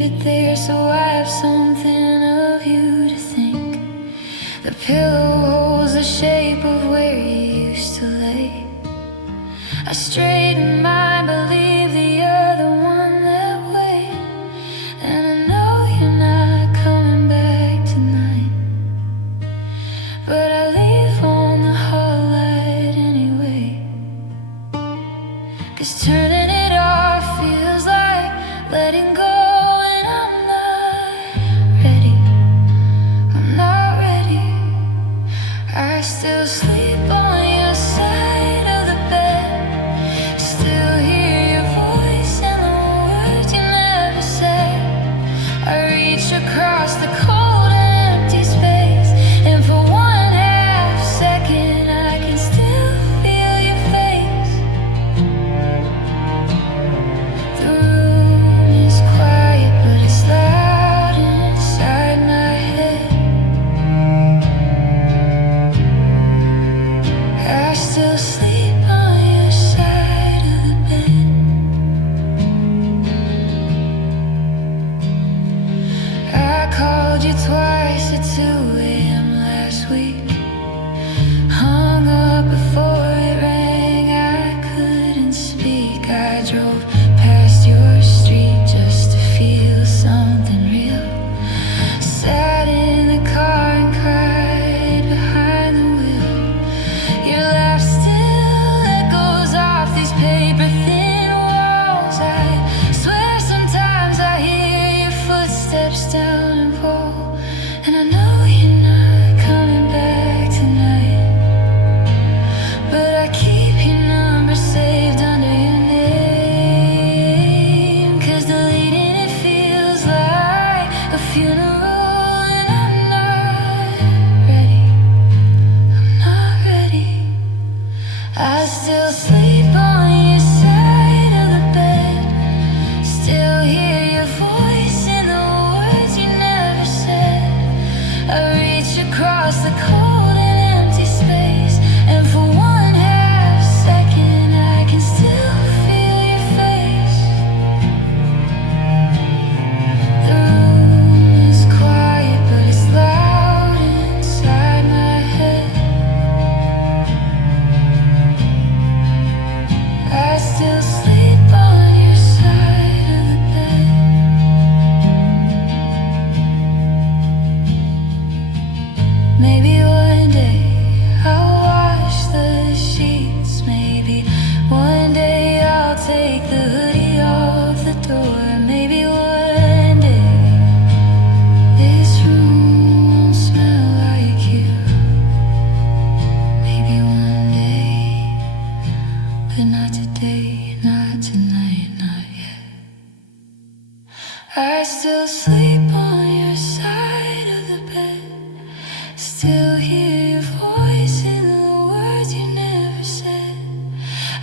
keep it there so I have something of you to think. The pillow holds the shape of where you used to lay. I straighten mine, but leave the other one that way. And I know you're not coming back tonight, but I leave on the hall light anyway. 'Cause turning it off feels like letting go, and I'm not ready. I'm not ready. I still sleep on your side of the bed, still hear your voice and the words you never said. I reach across the cold and empty space, and for one half second I can still feel your face. The room is quiet, but it's loud inside my head. I still sleep on your side of the bed. I called you twice at 2 a.m. last week. Hung up before it rang, I couldn't speak. I drove past your street just to feel something real. Sat in the car and cried behind the wheel. Your laugh still echoes off these paper-thin walls. I swear sometimes I hear your footsteps down and roll, and I know you're not coming back tonight, but I keep your number saved under your name. 'Cause deleting it feels like a funeral, and I'm not ready. I'm not ready. I still sleep on your side of the bed, still hear your voice in the words you never said. I reach across the cold and empty space, and for one half second I can still feel your face. The room is quiet, but it's loud inside my head. I still sleep on your side of the bed. Maybe one day I'll wash the sheets. Maybe one day I'll take the hoodie off the door. Maybe one day this room won't smell like you. Maybe one day, but not today, not tonight, not yet. I still sleep on your side of the bed, still hear your voice in the words you never said.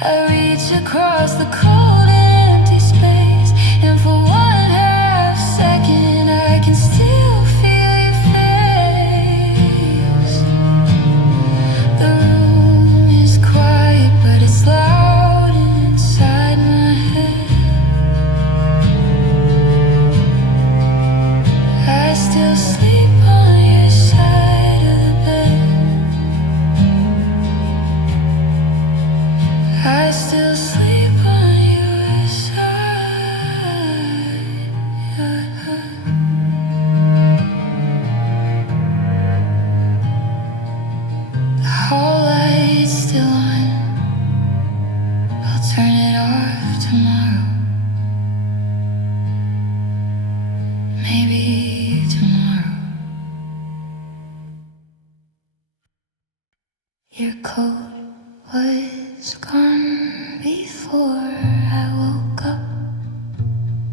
I reach across the cold and empty space, and for one half second I can still feel your face. The room is quiet, but it's loud inside my head. I still sleep on your side of the bed. I still sleep on your side. The hall light's still on. I'll turn it off tomorrow. Maybe tomorrow. Your coat was gone before I woke up.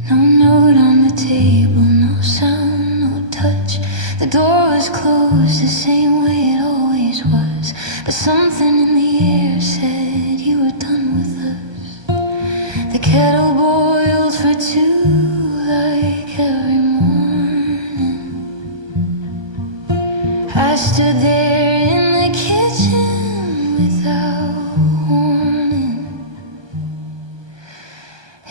No note on the table, no sound, no touch. The door was closed the same way it always was, but something in the air said you were done with us. The kettle boiled for two like every morning. I stood there in the kitchen without warning,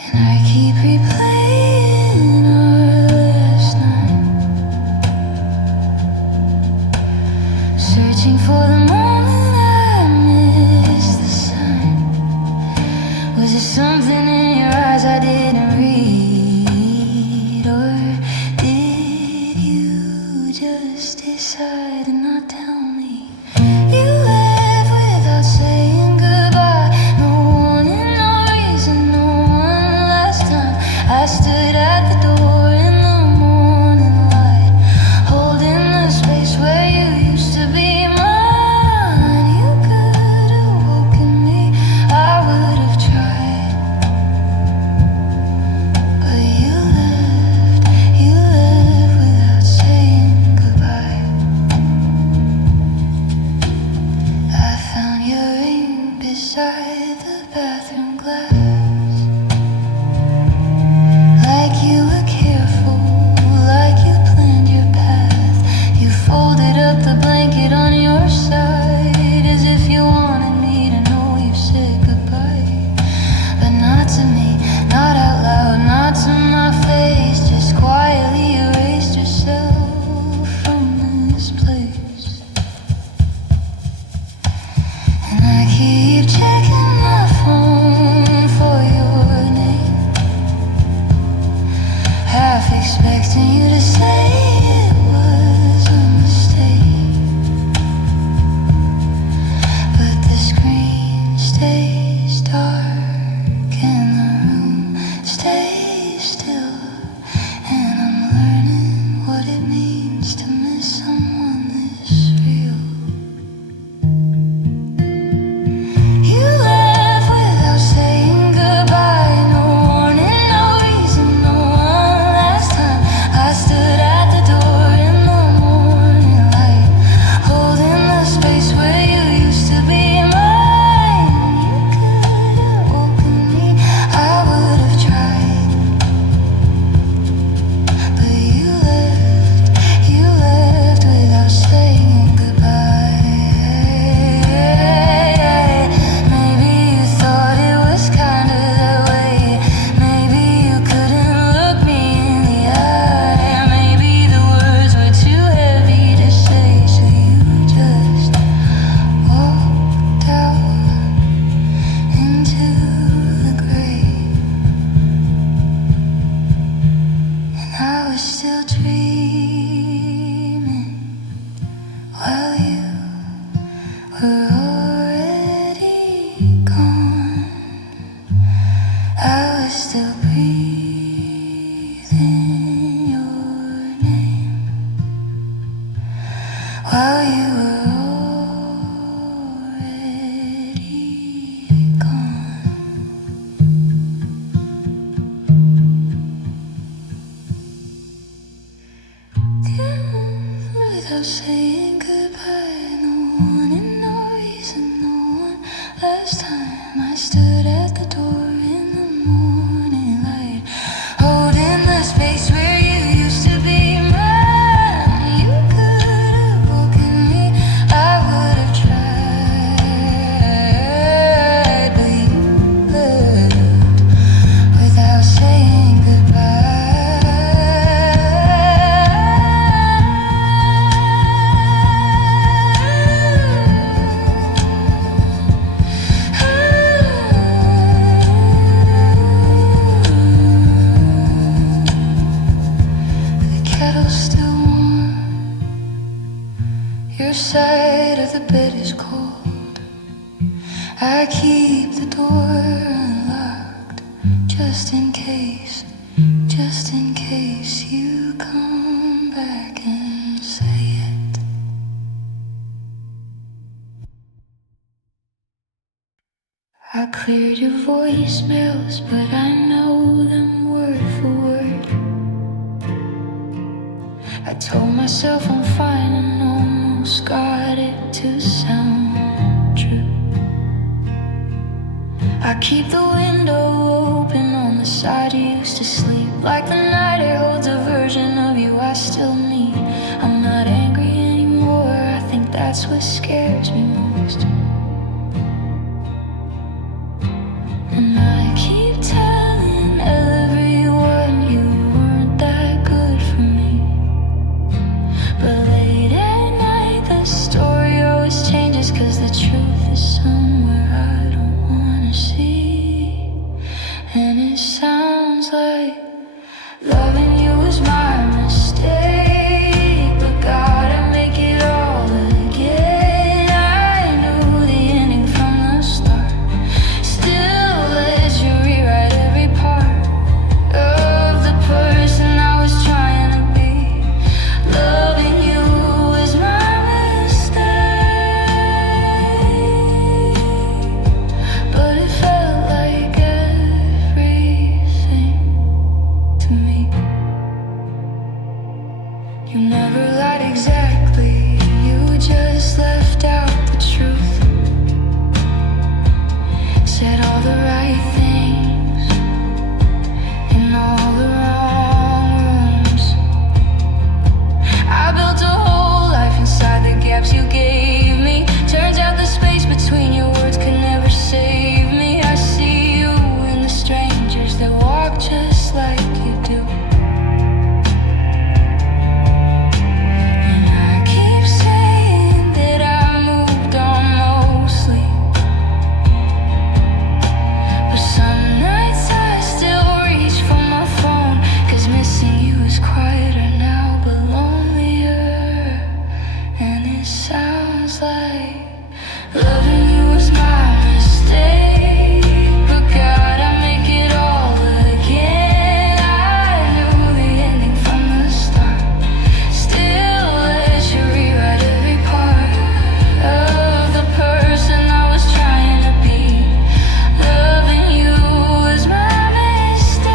and I keep replaying our Searching for the moment I missed the sun. Was there something in your eyes I didn't read? Or did you just decide to not tell me? You left without saying goodbye. No warning, no reason, no one last time. I stood at the door in the morning light, holding the space where you used to be mine. You could have woken me, I would have tried. But you left without saying goodbye. I found your ring beside the bathroom glass. Like you were careful, like you planned your path. You folded up the blanket on your side, as if you wanted me to know you said goodbye. But not to me, not out loud, not to my face. Just quietly erased yourself from this place. And I keep checking my phone for your name, half expecting you to say it was a mistake. But the screen stays dark and the room stays still. And I'm learning what it means to miss someone this real. You left without saying goodbye. No warning, no reason, no one last time. I stood at the door in the morning light, holding the space where you used to be mine. You could have woken me, I would have tried. But you left without saying goodbye. Maybe you thought it was kinda that way. Maybe you couldn't look me in the eye. Maybe the words were too heavy to say, so you just walked out into the grave. And I was still dreaming while you were already gone. I was still breathing your name while you were already gone. Without saying goodbye, no warning, no reason, no one last time. I stood at the door in the morning light, holding the space where you used to be mine. You could have woken me, I would have tried. But you left without saying goodbye. The kettle's still warm, your side of the bed is cold. I keep the door unlocked, just in case you come back and say it. I cleared your voicemails, but I know them word for word. I told myself I'm fine and almost got it to sound true. I keep the window open on the side you used to sleep. Like the night it holds a version of you I still need. I'm not angry anymore, I think that's what scares me most. And I keep telling everyone you weren't that good for me. But late at night the story never lied exactly, you just left out the truth. Said all the right things in all the wrong rooms. I built a whole life inside the gaps you gave me. Turns out the space between your words could never save me. I see you in the strangers that walk just like you do. And I keep saying that I moved on mostly, but some nights I still reach for my phone, 'cause missing you is quieter now but lonelier. And it sounds like loving you was my mistake, but God, I make it all again. I knew the ending from the start, still let you rewrite every part of the person I was trying to be. Loving you was my mistake,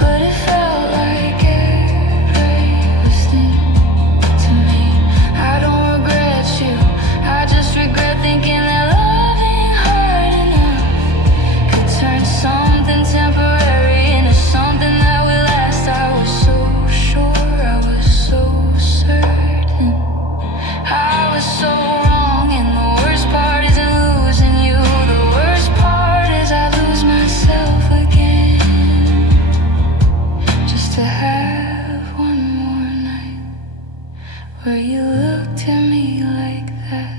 but it felt like everything to me. I don't regret you, I just regret thinking that loving hard enough could turn something temporary into something that would last. I was so sure, I was so certain, I was so wrong. And the worst part isn't losing you, the worst part is I lose myself again. Just to have one more night where you looked at me like that.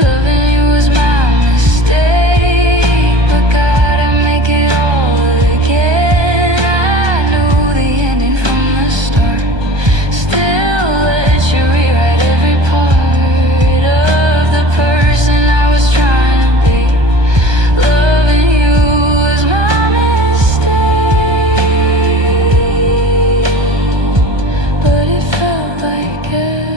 Loving you was my mistake, but God, I make it all again. I knew the ending from the start, still let you rewrite every part of the person I was trying to be. Loving you was my mistake, but it felt like everything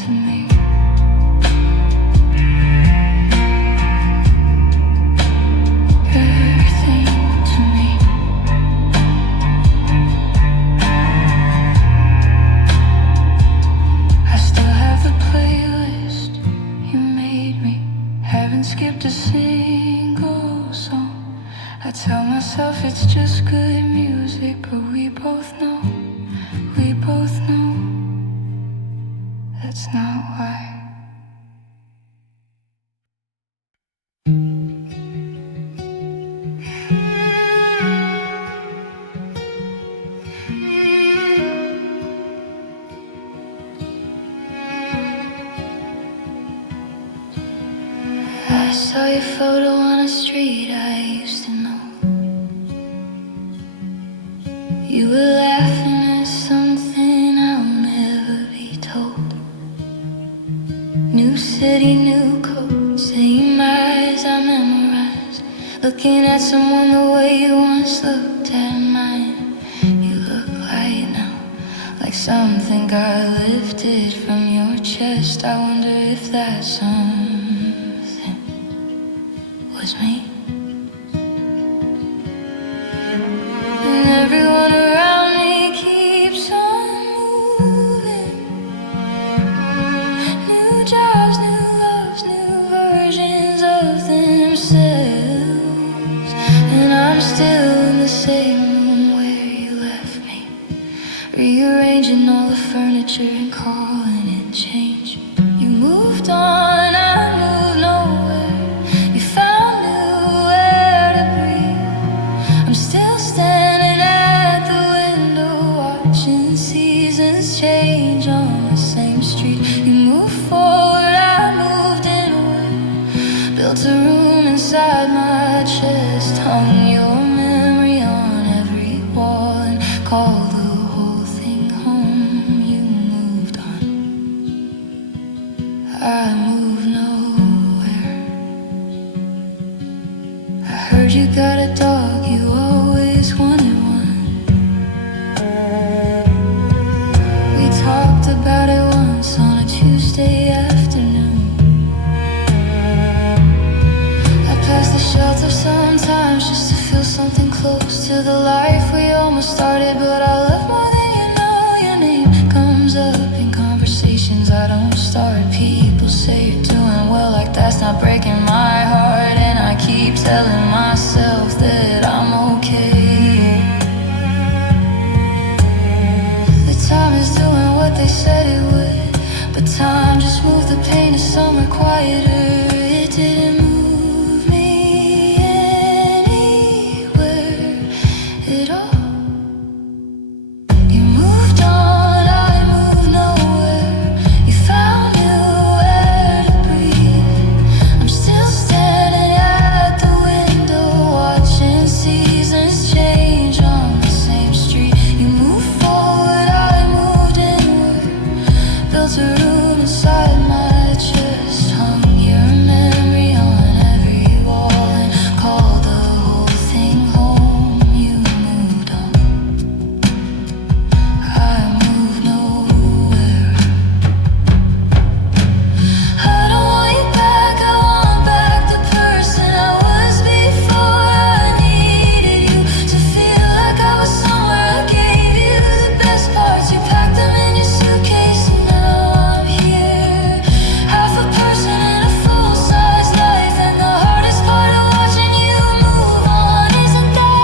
to me. Everything to me. I still have the playlist you made me, haven't skipped a single song. I tell myself it's just good music, but we both know that's not why. I saw your photo on a street I used to know. You were laughing at something I'll never be told. New city, new code, same eyes I memorized. Looking at someone the way you once looked at mine. You look right now, like something got lifted from your chest. I wonder if that something was me. And everyone around me keeps on moving. New jobs, new loves, new versions of themselves. And I'm still in the same room where you left me, rearranging all the furniture and calling it change. You moved on, I moved nowhere. You found nowhere to breathe. I'm still standing at the window, watching seasons change on the same street. You moved forward, I moved inward. Built a room inside my chest, hung your memory on every wall, and called the whole thing home. You moved on, I moved nowhere. I heard you got a dog, you always wanted one. We talked about it once on a Tuesday afternoon. of the life we almost started, but I love more than you know. Your name comes up in conversations I don't start. People say you're doing well, like that's not breaking my heart, and I keep telling myself that I'm okay. The time is doing what they said it would, but time just moved the pain to somewhere quieter. It didn't move me anywhere at all. You moved on, I moved nowhere. You found nowhere to breathe. I'm still standing at the window, watching seasons change on the same street. You moved forward, I moved inward, built a room inside my chest, hung your memory on every wall, and called the whole thing home. You moved on, I moved nowhere. I don't want you back, I want back the person I was before I needed you to feel like I was somewhere. I gave you the best parts, you packed them in your suitcase, and now I'm here. Half a person in a full-size life, and the hardest part of watching you move on isn't that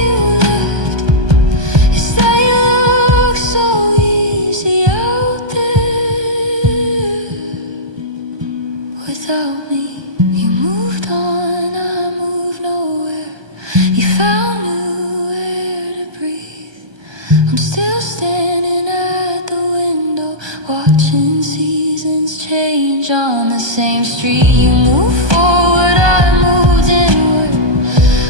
you left, it's that you look so easy out there without me. You moved on, I moved nowhere. You found nowhere to breathe. I'm still standing at the window, watching seasons change on the same street. You moved forward, I moved inward,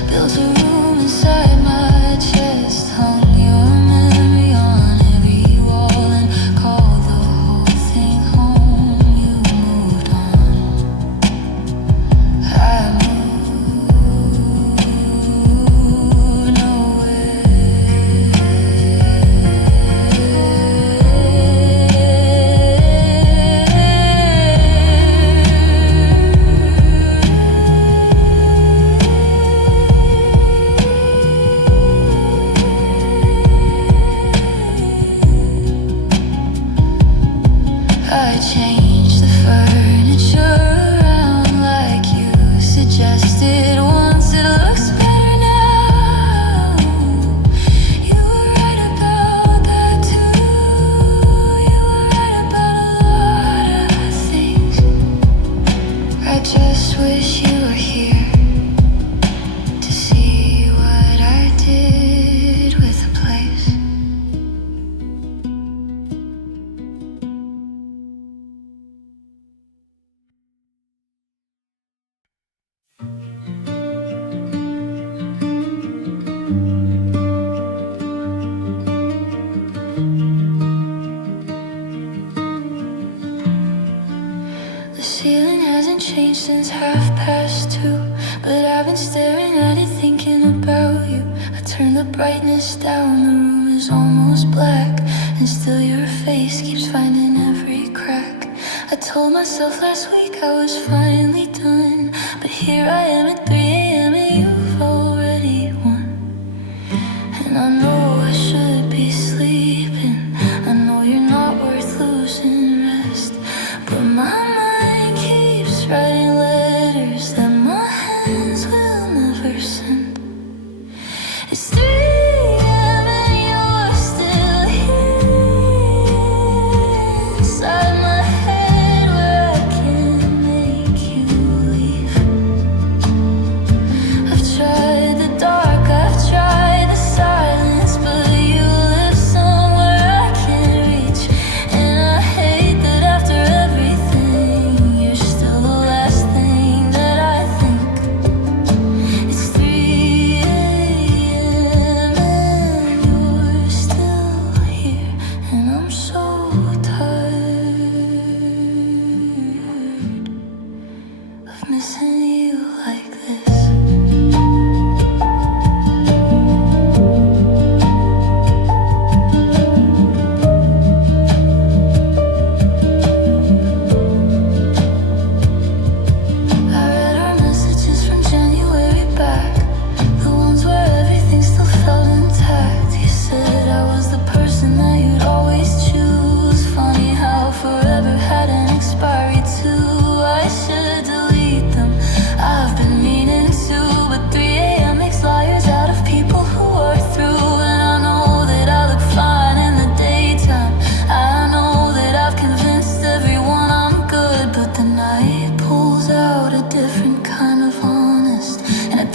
built a room inside my chest, hung your memory on every wall, and called the whole thing home. You moved on, I moved nowhere. I changed the furniture around like you suggested once. It looks better now. You were right about that too. You were right about a lot of things. I just wish you were here to see what I did with the place. The ceiling hasn't changed since 2:30, but I've been staring at it thinking about you. I turn the brightness down, the room is almost black, and still your face keeps finding every crack. I told myself last week I was finally done, but here I am at 3 a.m. and you've already won. And I know I should be sleeping, I know you're not worth losing rest, but my mind keeps writing letters that my hands will never send. It's 3 a.m. and you're still here inside my head where I can't make you leave.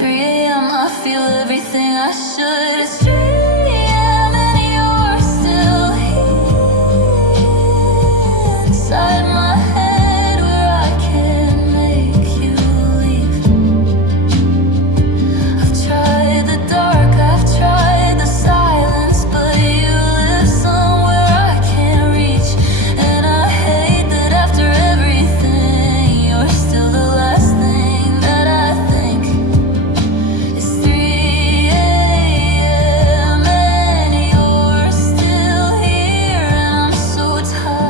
3 a.m. I feel everything I should. It's 3 a.m. and you're still here inside my head where I can't make you leave. I've tried the dark, I've tried the silence, but you live somewhere I can't reach. And I hate that after everything, you're still the last thing that I think. It's 3 a.m. and you're still here, and I'm so tired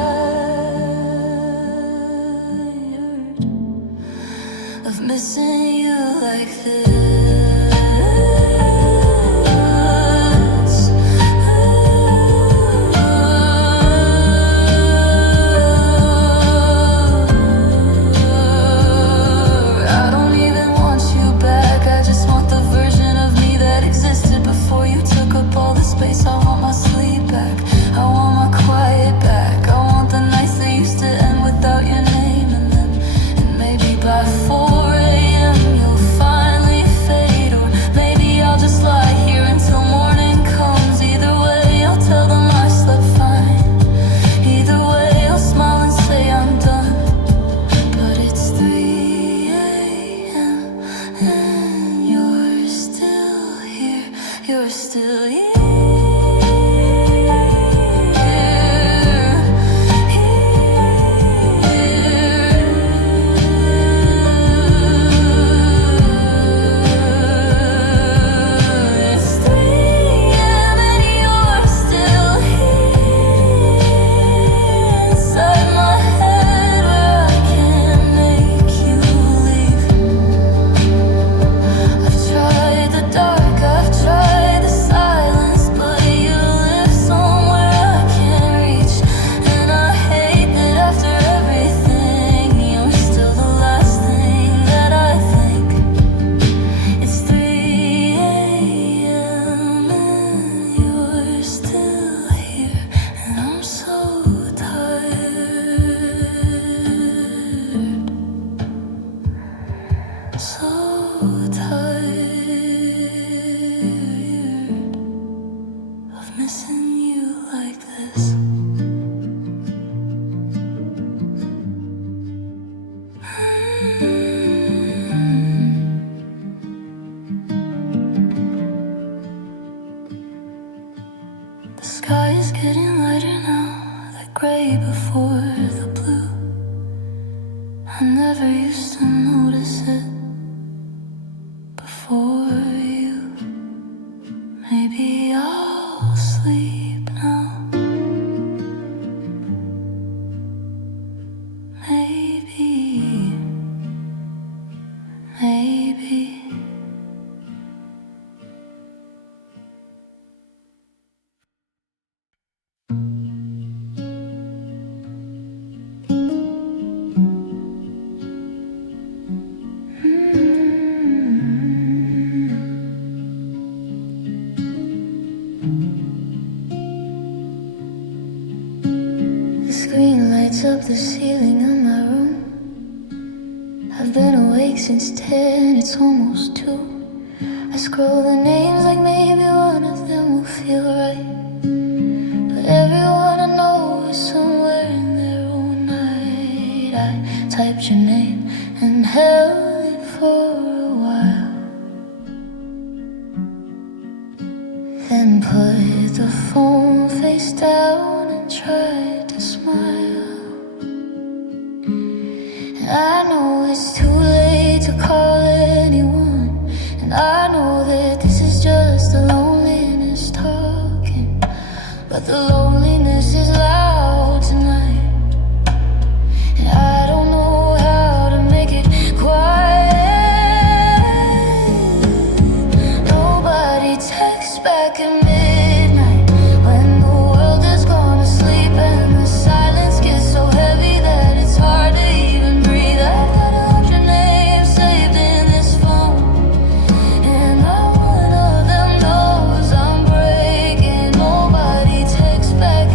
of missing you like this. I don't even want you back. I just want the version of me that existed before you took up all the space. I want my sleep back. I want my quiet back. I want the nights that used to end without your name. And maybe by 4 a.m. you'll finally fade. Or maybe I'll just lie here until morning comes. Either way, I'll tell them I slept fine. Either way, I'll smile and say I'm done. But it's 3 a.m. and you're still here. You're still here. It's 3 a.m. and you're still here inside my head where I can't make you leave. I've tried the dark, I've tried the silence, but you live somewhere I can't reach. And I hate that after everything, you're still the last thing that I think. It's 3 a.m. and you're still here, and I'm so tired, so tired of missing you like this. The sky is getting lighter now, the gray before the blue. I never used to notice it before you. Maybe I'll sleep now. Maybe, maybe. The screen lights up the ceiling of my room. I've been awake since 10, it's almost 2. I scroll the names like maybe one of them will feel right. But everyone I know is somewhere in their own night. I typed your name and held it for a while, then put the phone face down and tried to smile. And I know it's too late to call anyone, and I know that this is just the loneliness talking, but the loneliness is loud tonight. And I don't know how to make it quiet. Nobody texts back at midnight when the world has gone to sleep and the silence gets so heavy that it's hard to even breathe. I've got 100 names saved in this phone, and not one of them knows I'm breaking. Nobody texts back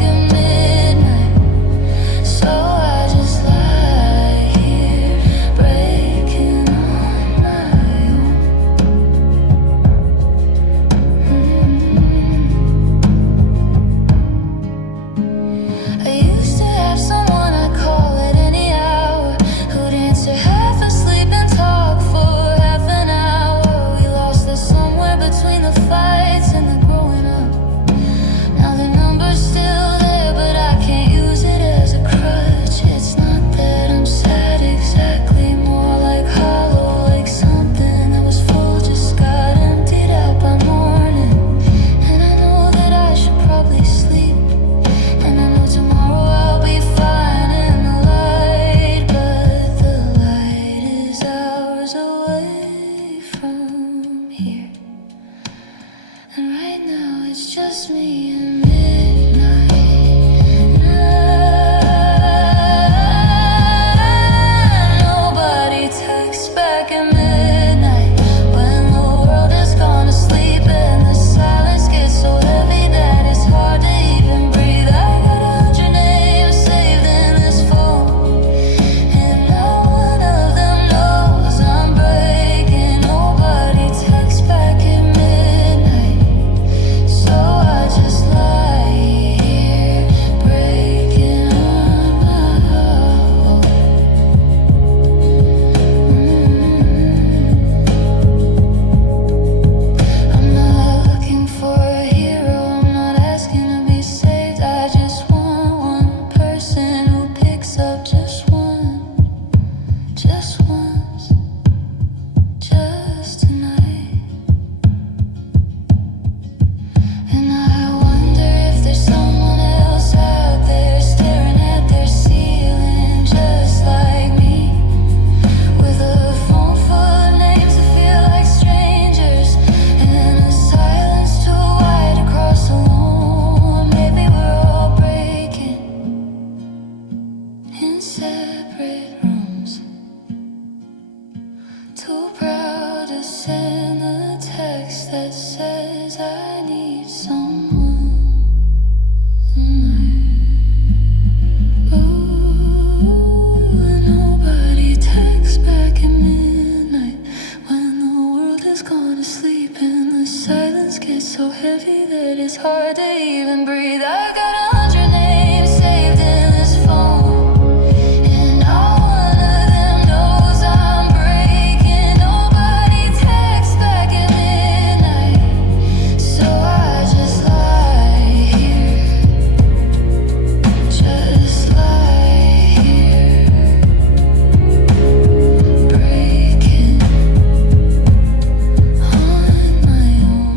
text that says I need someone. Oh, and nobody texts back at midnight when the world has gone to sleep and the silence gets so heavy that it's hard to even breathe. I got 100 names saved in this phone, and not one of them knows I'm breaking. Nobody texts back at midnight, so I just lie here, just lie here, breaking on my own.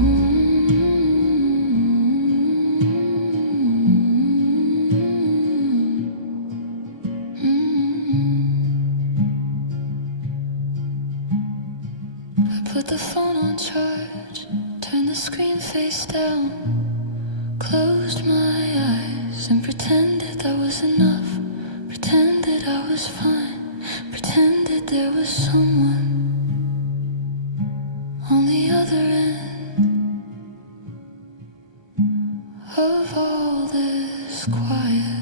I put the phone on charge, turned the screen face down, closed my eyes and pretended that was enough, pretended I was fine, pretended there was someone on the other end of all this quiet.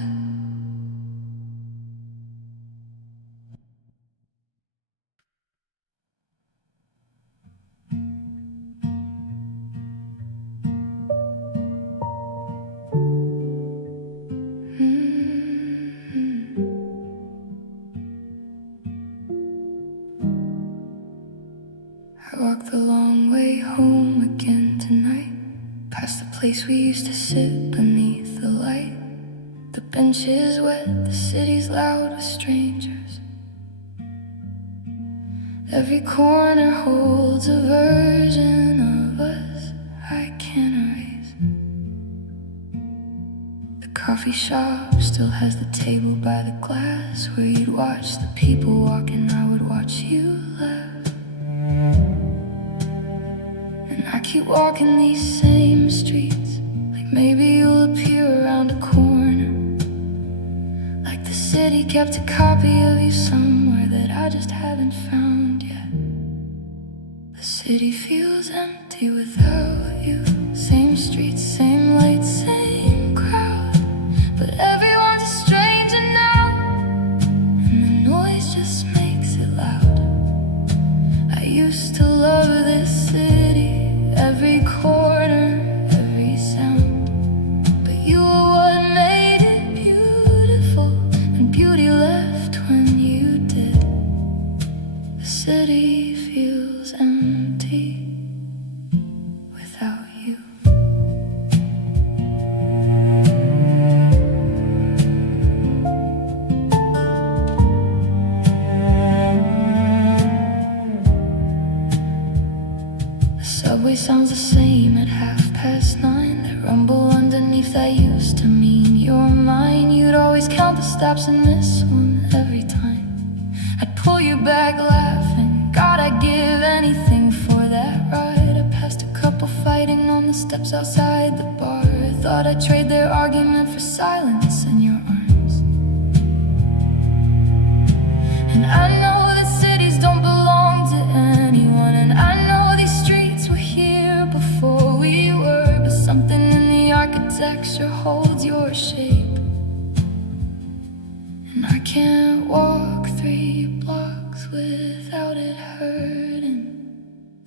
I walked the long way home again tonight, past the place we used to sit beneath the light. The bench is wet, the city's loud with strangers. Every corner holds a version of us I can't erase. The coffee shop still has the table by the glass where you'd watch the people walk and I would watch you laugh. And I keep walking these same streets, like maybe you'll appear around a corner, like the city kept a copy of you somewhere that I just haven't found yet. The city feels empty without you. Same streets, same lights, same crowd, but everyone's a stranger now, and the noise just makes it loud. I used to love this city, every corner, every sound, but you were what made it beautiful, and beauty left when you did. The city feels empty without you. The subway sounds the same at 9:30. That rumble underneath that used to mean you're mine. You'd always count the stops and miss one every time. I'd pull you back laughing, God, I'd give anything for that ride. I passed a couple fighting on the steps outside the bar. I thought I'd trade their argument for silence in your arms. And I know that cities don't belong to anyone, and I know these streets were here before we were, but something in the architecture holds your shape. And I can't walk 3 blocks without it hurting.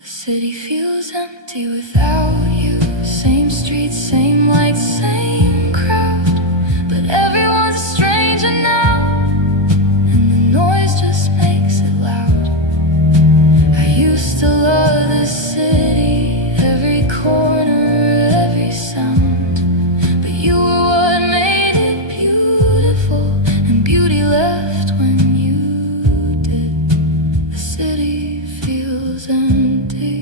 The city feels empty without you. Same streets, same lights, same crowd, but everyone's a stranger now, and the noise just makes it loud. I used to love this city, every corner, every sound, but you were what made it beautiful, and beauty left when you did. The city feels empty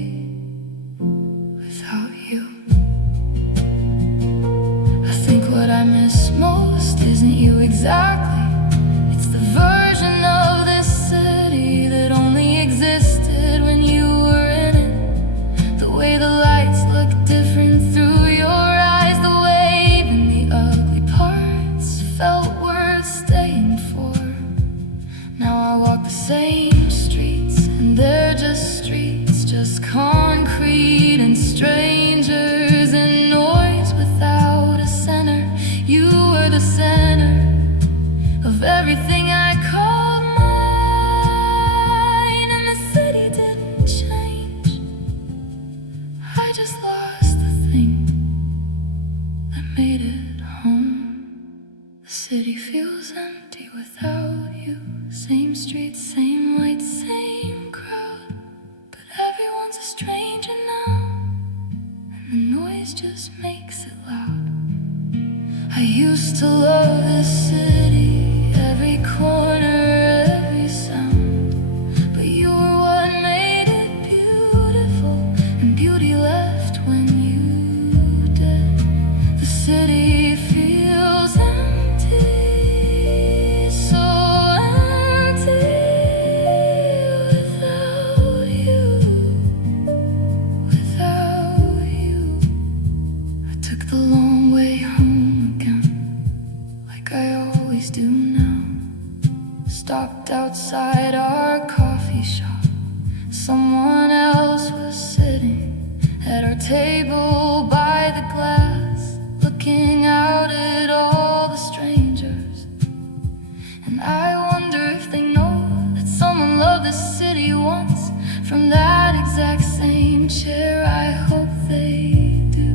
without I used to love this city, every corner, every sound. But you were what made it beautiful, and beauty left when you did. The city feels empty, so empty without you, without you. I took the long way home again, like I always do now. Stopped outside our coffee shop. Someone else was sitting at our table by the glass, looking out at all the strangers. And I wonder if they know that someone loved the city once from that exact same chair. I hope they do.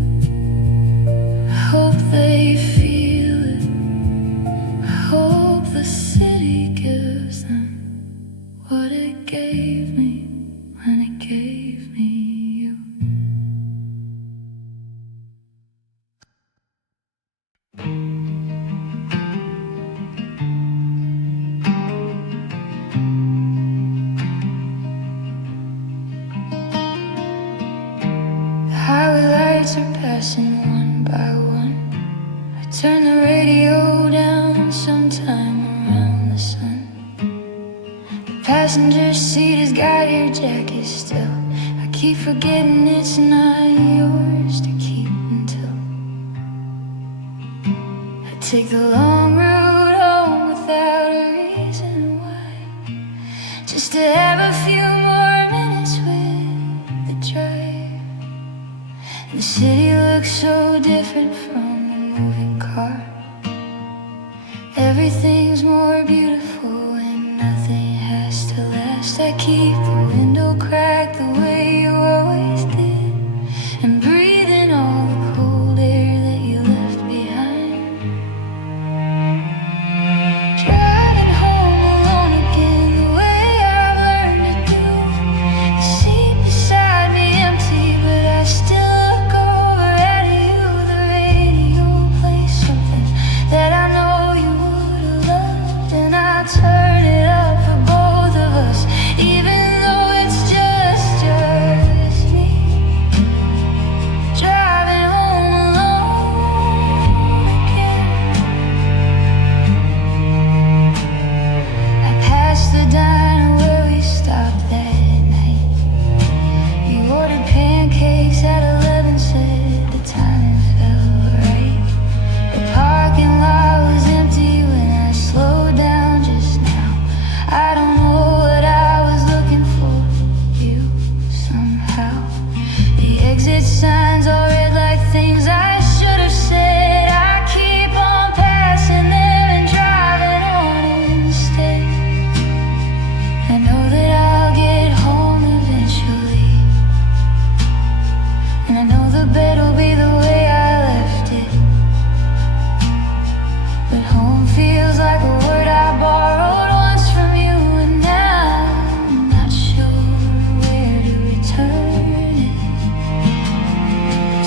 I hope they feel it. I hope the city gives them what it gave me when it gave me you. The highway lights are passing one by one. I turn the radio down sometime around the sun. The passenger seat has got your jacket still. I keep forgetting it's not yours to keep until I take the long route home without a reason why, just to have a few more minutes with the drive. The city looks so different from the moving car. Everything's more beautiful and nothing has to last. I keep the window cracked the way you always did, and breathing all the cold air that you left behind. Driving home alone again, the way I've learned to do. The seat beside me empty, but I still look over at you. The radio plays something that I know you would've loved, and I turn it up for both of us, even though it's just me. Driving home alone again. I passed the diner where we stopped that night. You ordered pancakes at 11, said the timing felt right. The parking lot was empty when I slowed down just now. I don't know what I was looking for, you somehow. The exit signs all read like things I should have said. I keep on passing them and driving on instead. I know that I'll get home eventually, and I know the bed will be the way I left it. But home feels like a word I borrowed once from you, and now I'm not sure where to return it.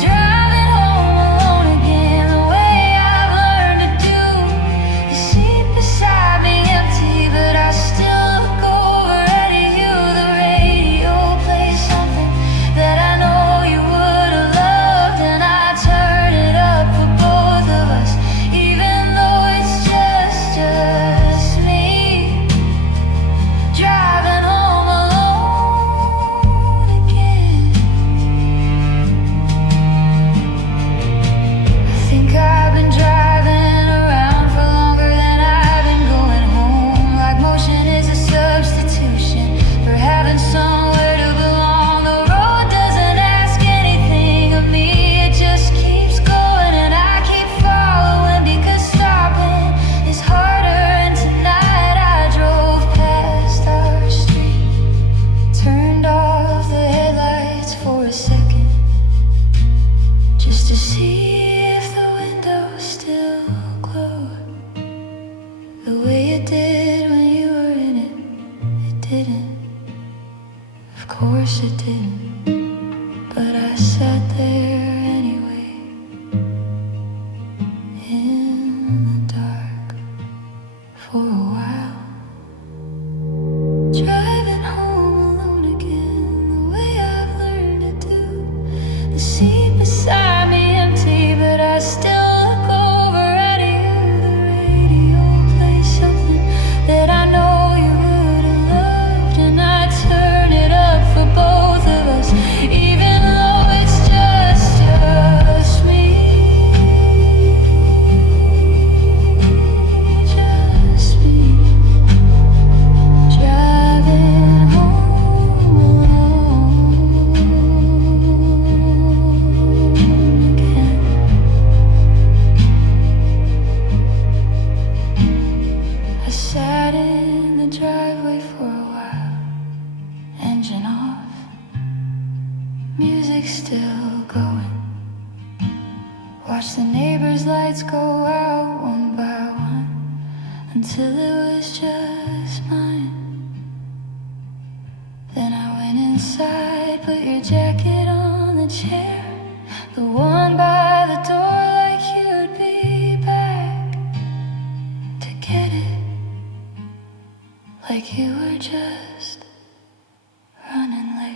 Driving home alone again, the way I've learned to do. The seat beside me empty, but I still look over at you. The radio plays something that I know you would've loved, and I turn it up for both of us, even though it's just me. Driving home alone again. I think I've been driving around for longer than I've been going home. Like motion is a substitution for having somewhere to belong. The road doesn't ask anything of me, it just keeps going, and I keep following because stopping is harder. And tonight I drove past our street, turned off the headlights for a second, just to see if the window still glowed the way it did when you were in it. It didn't, of course it didn't, but I sat there anyway in music still going. Watch the neighbors' lights go out one by one until it was just mine. Then I went inside, put your jacket on the chair, the one by the door, like you'd be back to get it, like you were just running late.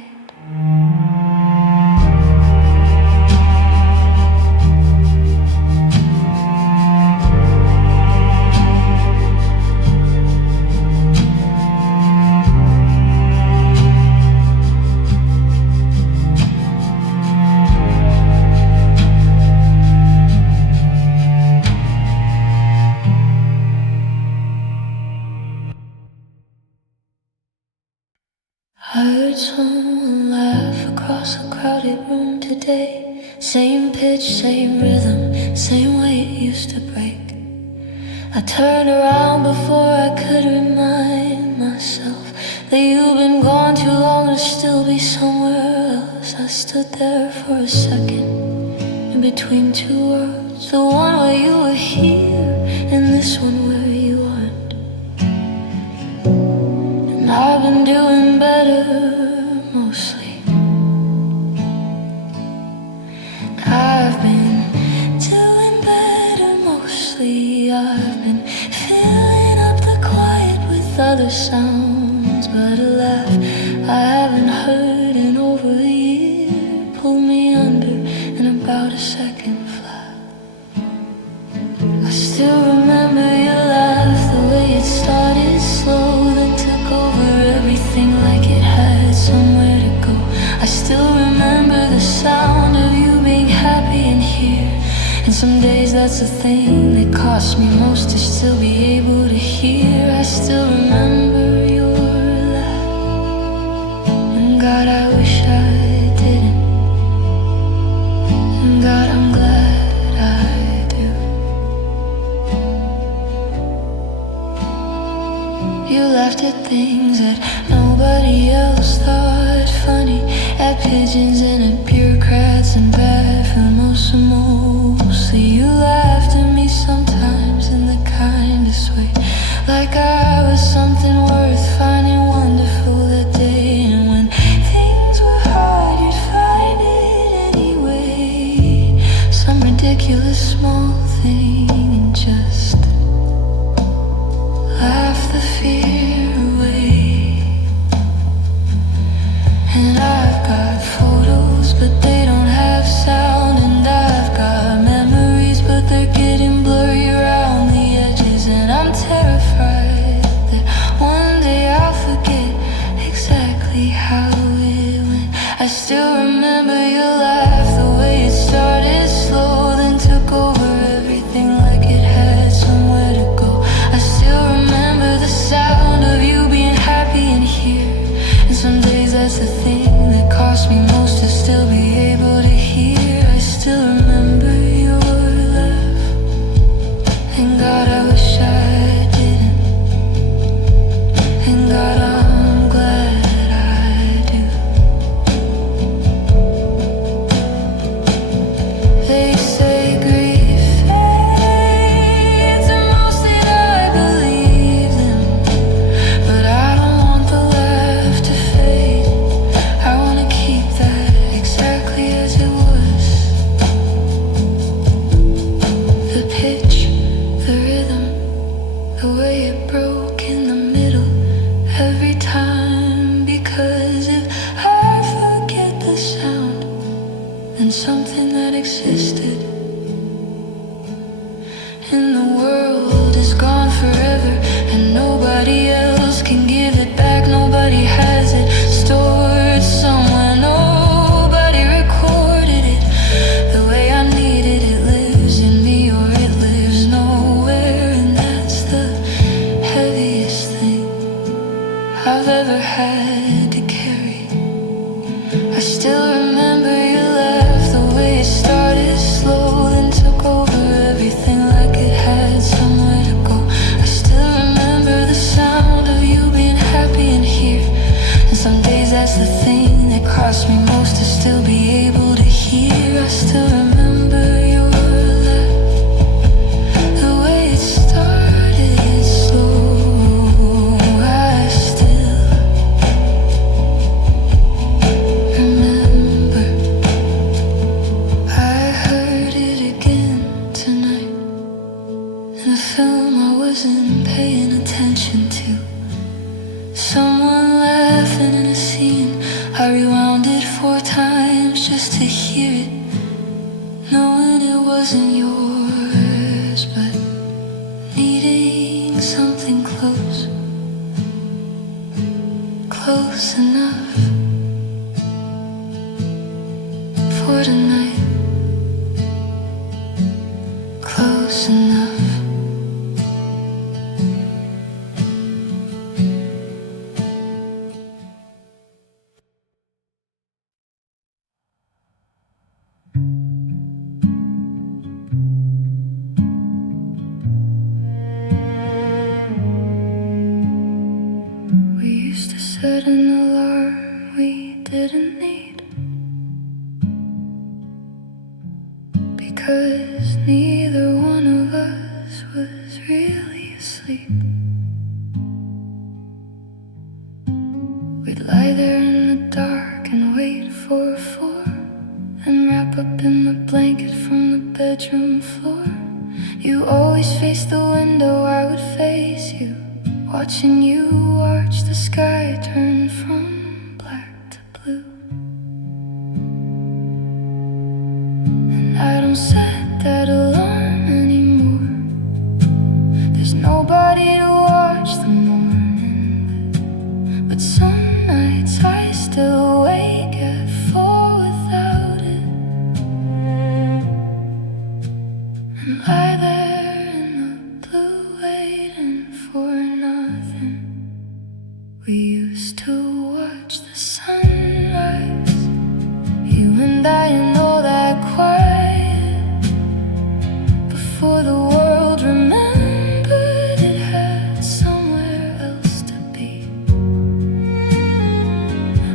I heard someone laugh across a crowded room today. Same pitch, same rhythm, same way it used to break. I turned around before I could remind myself that you've been gone too long to still be somewhere else. I stood there for a second, in between two worlds, the one where you were here and this one where you aren't. And I've been doing better, mostly. I've been doing better, mostly. I've been filling up the quiet with other sounds, but a laugh I haven't heard in over a year pulled me under in about a second flat. I still remember your laugh, the way it started slow, then took over everything like it had somewhere to go. I still remember the sound of you being happy in here, and some days that's the thing that costs me most to still be able to hear. I still remember your laugh, and God, I wish I didn't, and God, I'm glad I do. You laughed at things that nobody else thought funny, at pigeons and at bureaucrats and bad for mostly. You laughed at me sometimes in the kindest way, like I was something worth finding wonderful that day. And when things were hard, you'd find it anyway, some ridiculous small thing, and just laugh the fear away. And I've got photos, but they don't have sound. And I've got memories, but they're getting blurry around the edges. And I'm terrified that one day I'll forget exactly how it went. I still remember your laugh, the way it started slow, then took over everything like it had somewhere to go. I still remember the sound of you being happy in here, and some days that's the thing that cost me most to still be able to hear. I still remember your laugh, and God, I wish I didn't, and God, I'm glad I do. They say grief fades, and mostly I believe them, but I don't want the laugh to fade. I wanna keep that exactly as it was. The pitch, the rhythm, the way it broke in the middle every time. Because if I forget the sound, then something that existed in the world is gone forever, and nobody else can give it back. Nobody has it stored somewhere, nobody recorded it the way I needed. It lives in me, or it lives nowhere, and that's the heaviest thing I've ever had to carry. I still remember your laugh, the way it started slow, then took over everything like it had somewhere to go. I still remember the sound of you being happy in here, and some days that's the thing that cost me most to still be able just to hear it, knowing it wasn't yours, but needing something close, close enough for tonight, close enough. Set an alarm we didn't need, because neither one of us was really asleep. We'd lie there in the dark and wait for 4, then wrap up in the blanket from the bedroom floor. You always faced the window, I would face you, watching you watch the sky turn from black to blue. And I don't set that alarm anymore. There's nobody to watch the morning with. But some nights I still wake at 4 without it, and lie there in the blue waiting for nothing. We used to watch the sunrise, you and I, and all that quiet, before the world remembered it had somewhere else to be.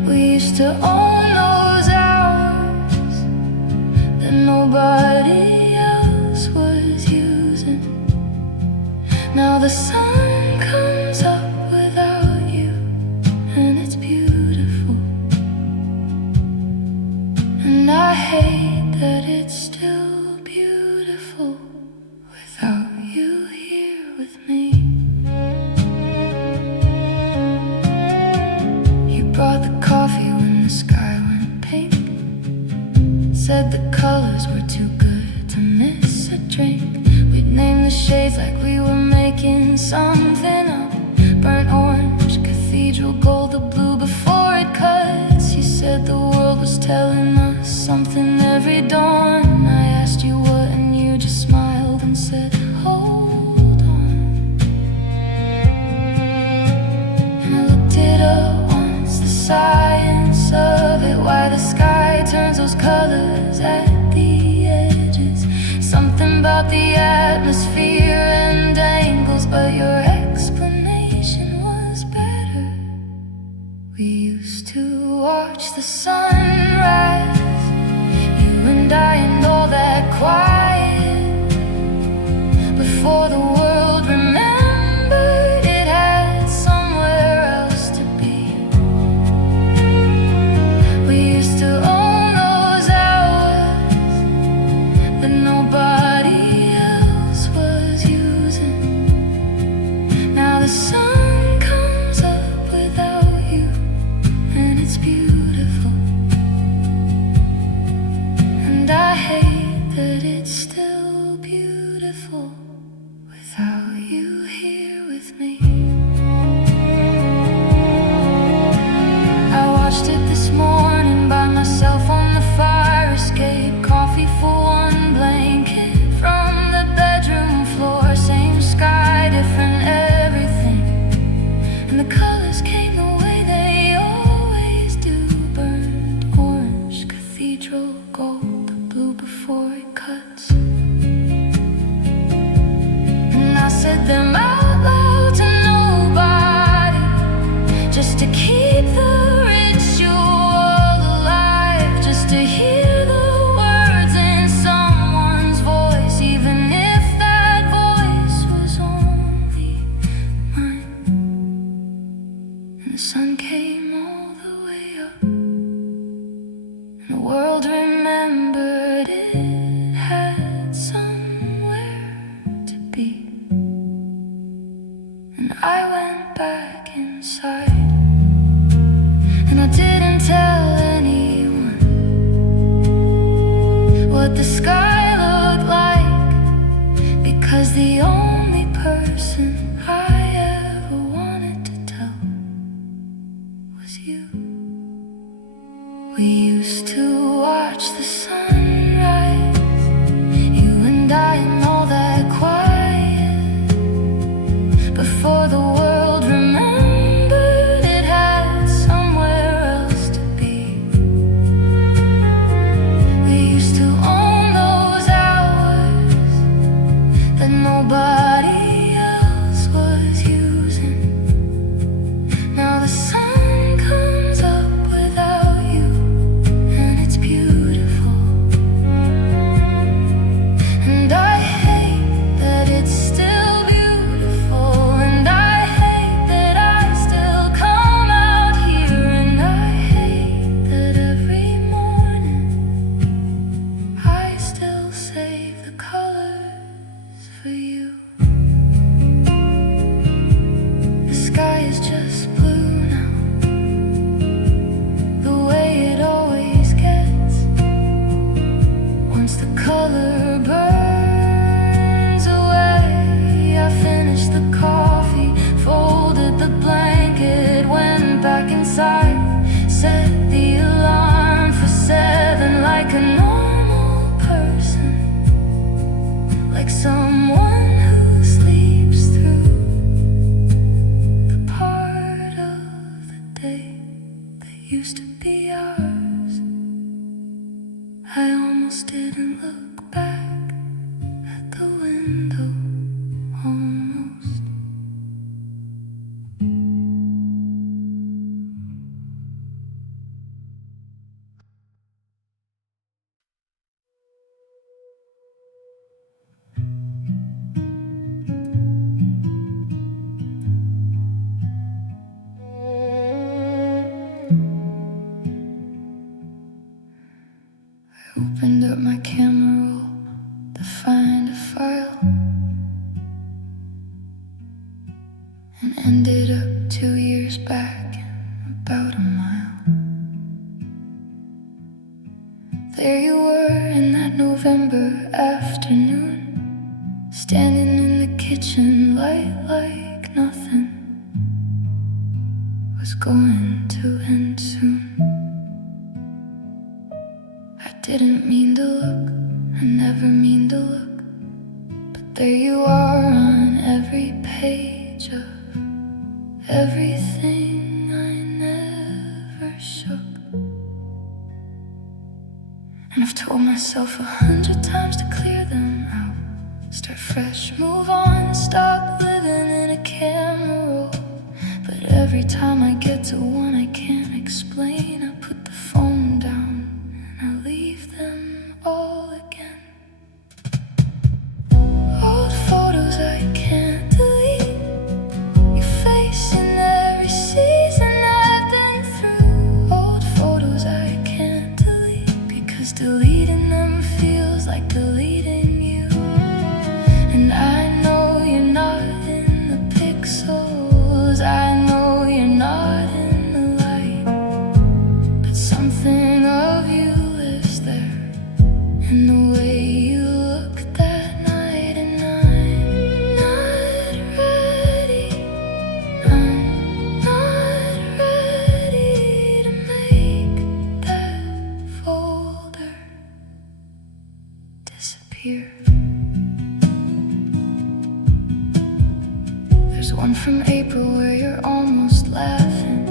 We used to own those hours that nobody else was using. Now the sun comes up without you, and it's beautiful. And I hate that it's still beautiful without you here with me. You brought the coffee when the sky went pink, said the colors were too good to miss a drink. We'd name the shades like we were making something up. Burnt orange, cathedral gold, the blue before it cuts. You said the world was telling us something every dawn. I asked you what, and you just smiled and said, hold on. And I looked it up once, the science of it, why the sky turns those colors at the edges. Something about the atmosphere and angles, but your explanation was better. We used to watch the sunrise, you and I, and all that quiet, before the world remembered it had somewhere else to be. We used to own those hours that nobody else was using. Now the sun comes up without you, and it's beautiful. And I hate that it's still beautiful without you here with me. I watched it this morning by myself on the fire escape. Coffee for one, blanket from the bedroom floor. Same sky, different everything, and the colors came the way they always do. Burnt orange, cathedral gold, the blue before it cuts. And I said them out loud to nobody, just to keep the ritual alive, just to hear the words in someone's voice, even if that voice was only mine. And the sun came all the way up, and the world remembered it had somewhere to be. And I went back inside, and I didn't tell anyone. We used to watch the sunrise, you and I and all that quiet, before the world remembered it had somewhere else to be. We used to own those hours that nobody else was using. Now the sun comes up without you, and it's beautiful. And I hate that it's still beautiful, and I hate that I still come out here, and I hate that every morning I still save the colors for you. The sky is just blue now, the way it always gets. Once the color burns away, I finished the coffee, folded the blanket, went back inside, set the alarm for 7 like a normal person, like someone who sleeps through the part of the day that used to be ours. I almost didn't look back at the window, almost. I opened up my camera roll to find a file, and ended up 2 years back and about a mile. There you were in that November afternoon, standing in the kitchen, light like nothing was going to end soon. I didn't mean to look, I never mean to look, but there you are on every page of everything I never shook. And I've told myself 100 times to clear them out, start fresh, move on, stop living in a camera roll. But every time I get to one I can't explain, I put the phone down and I leave them all again. Old photos I can't delete, your face in every season I've been through. Old photos I can't delete, because deleting them feels like deleting you. And I know you're not in the pixels, I know you're not in the light, but something of you lives there in the way you look that night. And I'm not ready, I'm not ready to make that folder disappear. There's one from April where you're almost laughing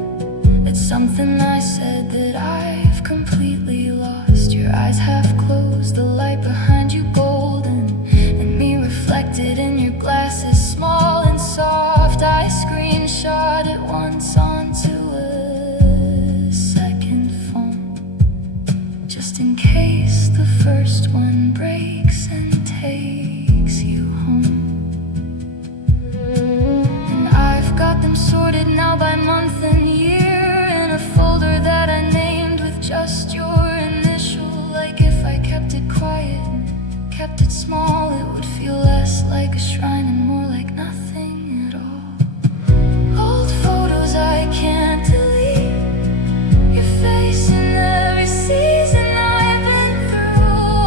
at something I said that I've completely lost. Your eyes half closed, the light behind you golden, and me reflected in your glasses, small and soft. I screenshot it once onto a second phone, just in case the first one breaks and takes you home. And I've got them sorted now by month and year, in a folder that I named with just your initial. Like if I kept it quiet, kept it small, it would feel less like a shrine and more like nothing at all. Old photos I can't delete, your face in every season I've been through.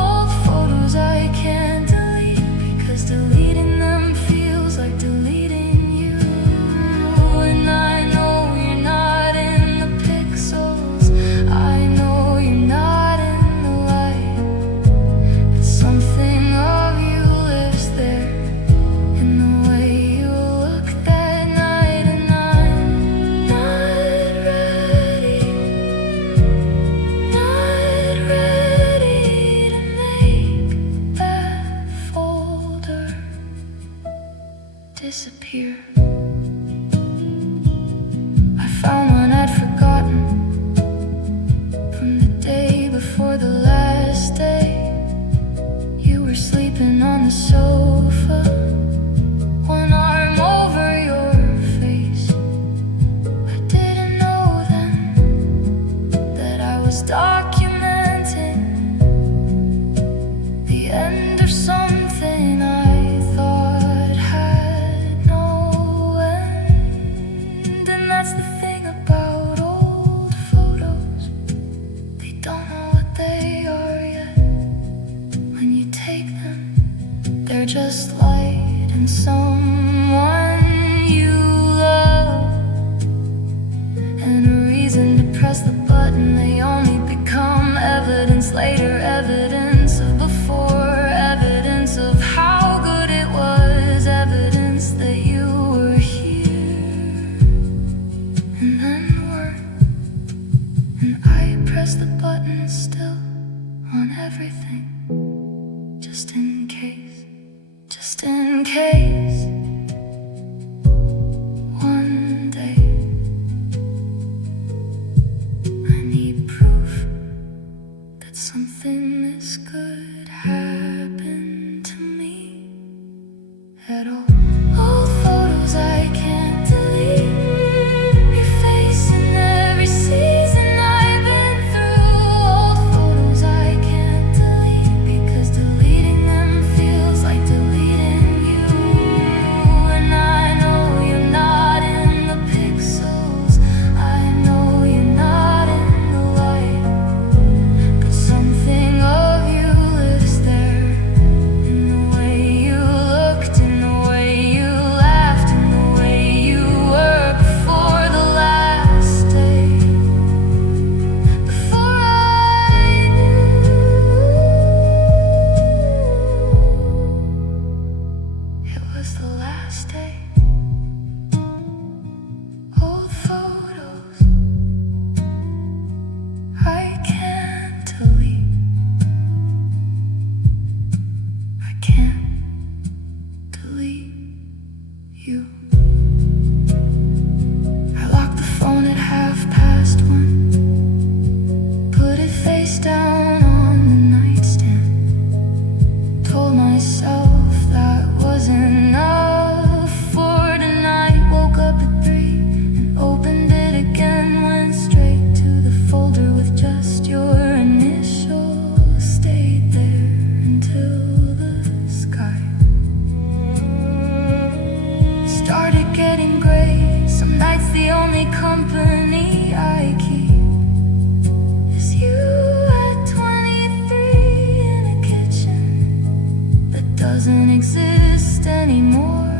Old photos I can't delete, because deleting them feels like deleting you. And I know you're not in the pixels, I know before the last day. You were sleeping on the sofa, one arm over your face. I didn't know then that I was documenting the end of something I thought had no end. And that's the thing about old photos, they don't know what they are yet. When you take them, they're just light and someone you love, and a reason to press the button. They only become evidence later, evidence of before, evidence of how good it was, evidence that you were here and then weren't. And I press the button still on everything, just in case, just in case. One day I need proof that something this good happened to me at all. Old photos I can't delete, refacing every season I've been through. Old photos I can't delete, because deleting them feels like deleting you. And I know you're not in the pixels, I know you're not in the light, but something of you lives there, in the way you looked, in the way you laughed, in the way you were before the last day, before I knew it was the last day. Old photos I can't delete, I can't delete you. I locked the phone at 1:30, put it face down on the nightstand, told myself that was enough for tonight. Woke up at 3 and opened it again, went straight to the folder with just your initials, stayed there until the sky started getting gray. Some nights the only company I keep is you at 23 in a kitchen that doesn't exist anymore.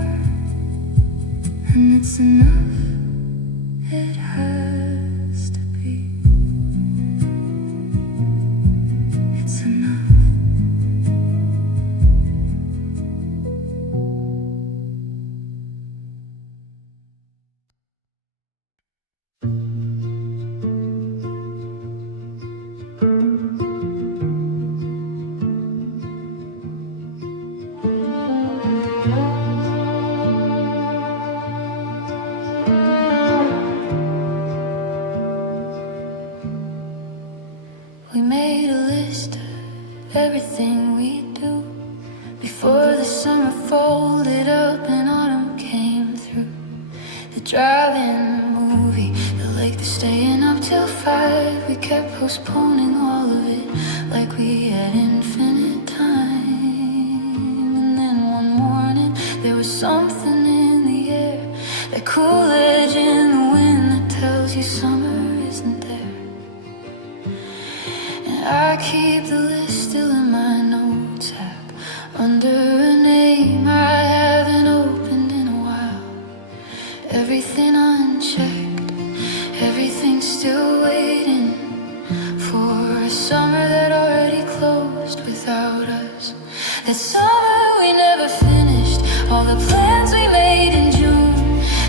And it's enough, it has to be. It's enough. We made a list of everything we do before the summer folded up and autumn came through. The drive-in movie, the lake, the staying up till 5. We kept postponing all of it like we had infinite time. And then one morning there was something in the air, that cool edge in the wind that tells you summer isn't there. And I keep the list still in my notes app, under a name I haven't opened in a while. Everything unchecked, everything still waiting for a summer that already closed without us. That summer we never finished, all the plans we made in June,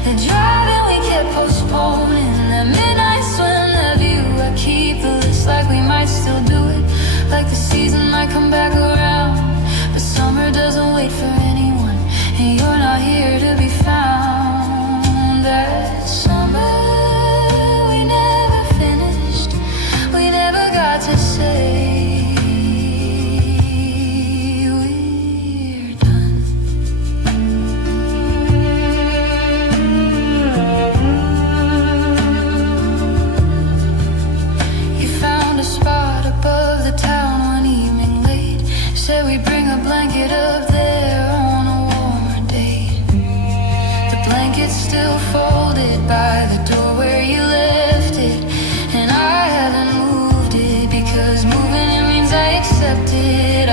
the driving we kept postponing, the midnight swim, the view. I keep the list like we might still do it, like the season might come back around. But summer doesn't wait for anyone, and you're not here to be found. That summer we never finished, we never got to say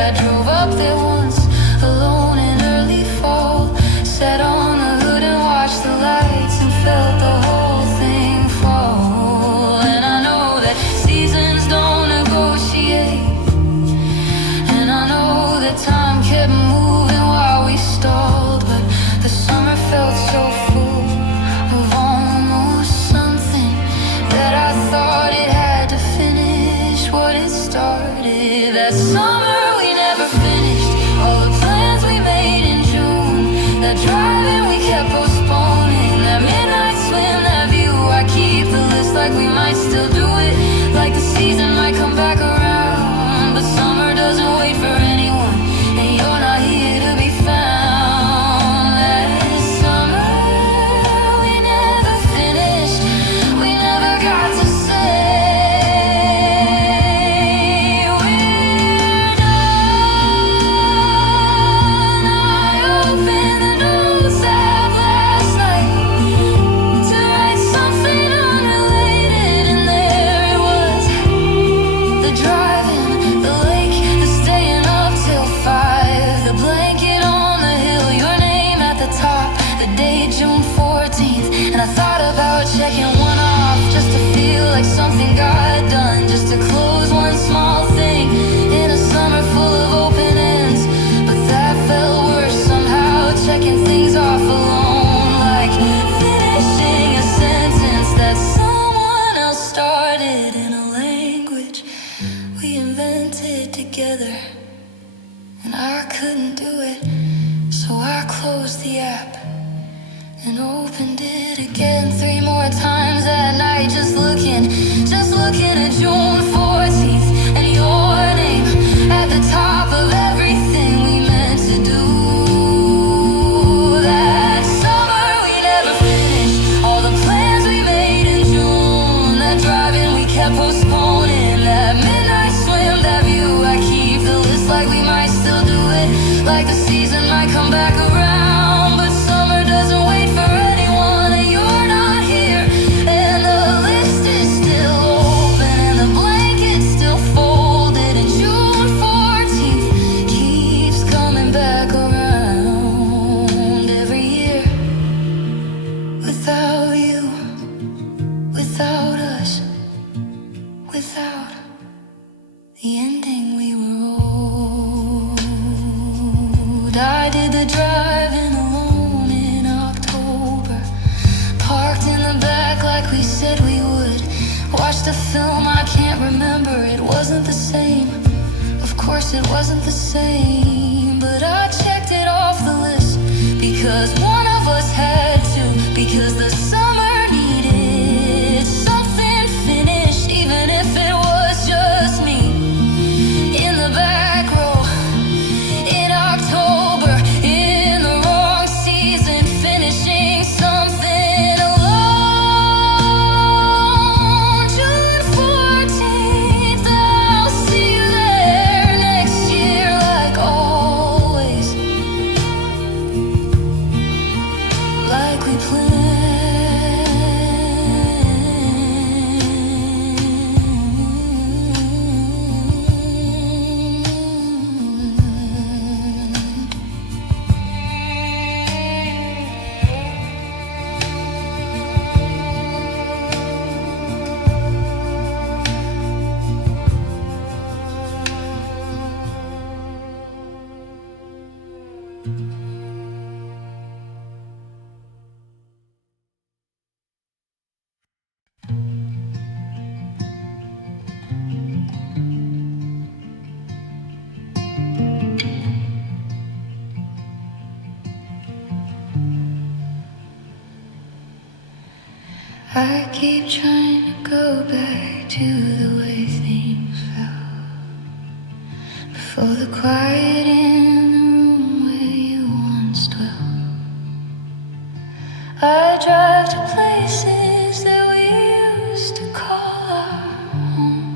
I drove up there once, alone in early fall. Sat on the hood and watched the lights and felt the whole thing fall. And I know that seasons don't negotiate, and I know that time kept moving while we stalled. But the summer felt so full of almost something that I thought it had to finish what it started. That summer we never finished all the plans we made in June. That driving we kept postponing, that midnight swim, that view. I keep the list like we might still do it, like the season might come back around. But summer doesn't wait for anyone, and you're not here to be found. That summer we never finished, we never got to say we're done. I opened the notes app last night to write something unrelated, and there it was. The driving, the lake, the staying up till 5, the blanket on the hill, your name at the top, the date June 14th. And I thought about checking one off just to feel like something got done, just to close one small thing in a summer full of open ends. But that felt worse somehow, checking things off alone, like finishing a sentence that someone else started in a language we invented together. And I couldn't do it, so I closed the app and opened it again 3 more times that night, just looking at June 14th and your name at the top of everything we meant to do. That summer we never finished all the plans we made in June. That driving we kept postponing, that midnight swim, that view. I keep the list like we might still do it, like the season might come back around. But summer doesn't wait for anyone, and you're not here, and the list is still open, and the blanket's still folded, and June 14th keeps coming back around every year. Without you, without us, without the ending we were owed. I did the driving alone in October, parked in the back like we said we would. Watched a film I can't remember, it wasn't the same. Of course it wasn't the same, but I checked it off the list because one of us had to, because the summer needed something finished, even if it was just me in the back row in October, in the wrong season, finishing something alone. June 14th, I'll see you there next year, like always, like we planned. I keep trying to go back to the way things felt before the quiet in the room where you once dwelt. I drive to places that we used to call our home,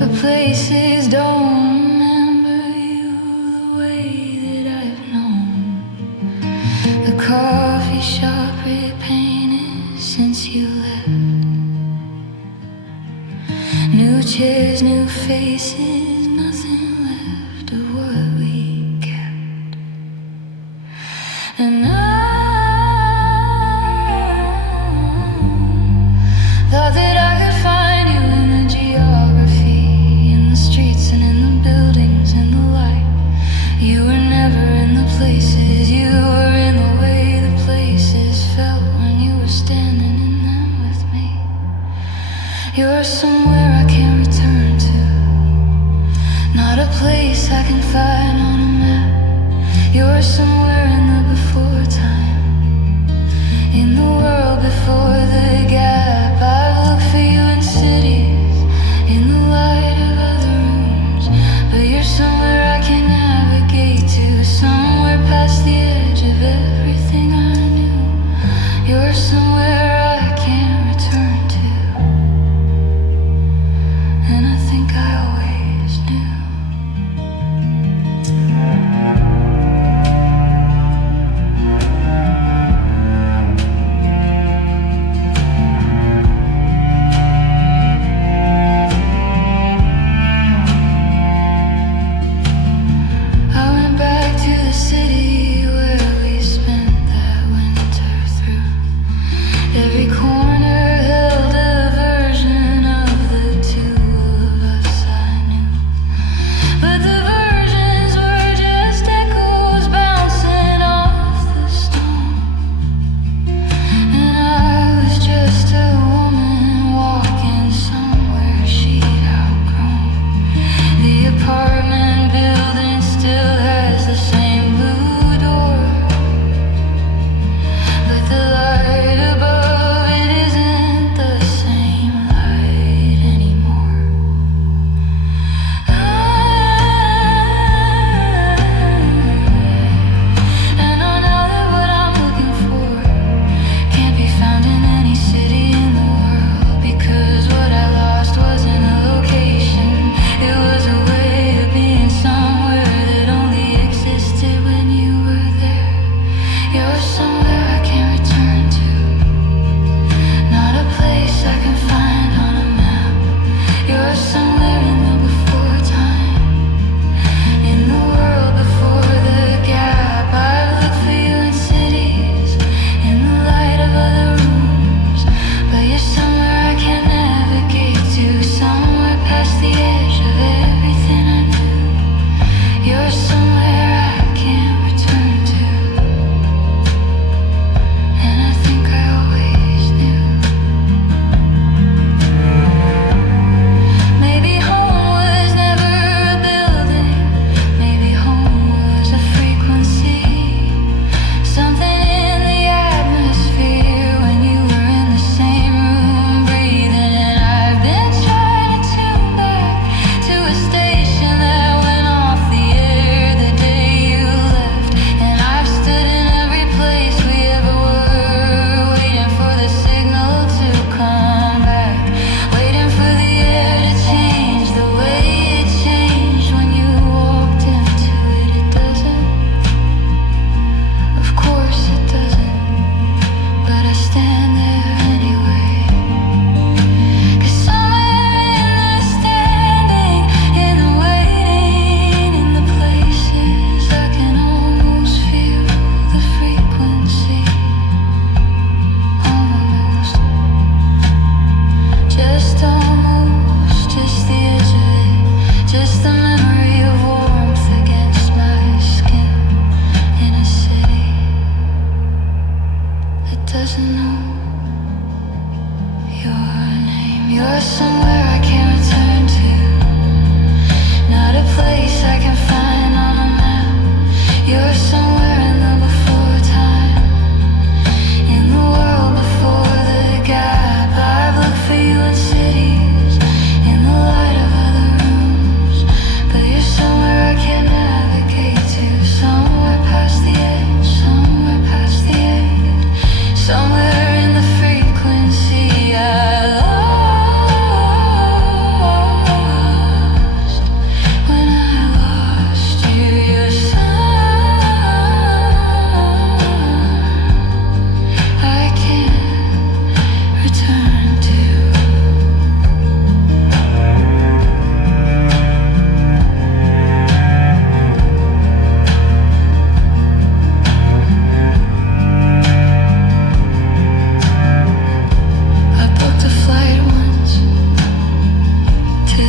but places don't remember you the way that I've known. The coffee shop repainted since you left. New chairs, new faces, nothing left of what we kept. And I thought that I could find you in the geography, in the streets and in the buildings and the light. You were never in the places, you were in the way the places felt when you were standing in them with me. You're somewhere I can't return to, not a place I can find on a map. You're somewhere in the before time, in the world before the gap. I've looked for you in cities, in the light of other rooms, but you're somewhere I can navigate to, somewhere past the edge of everything I knew. You're somewhere I can't return to, and I think I always knew.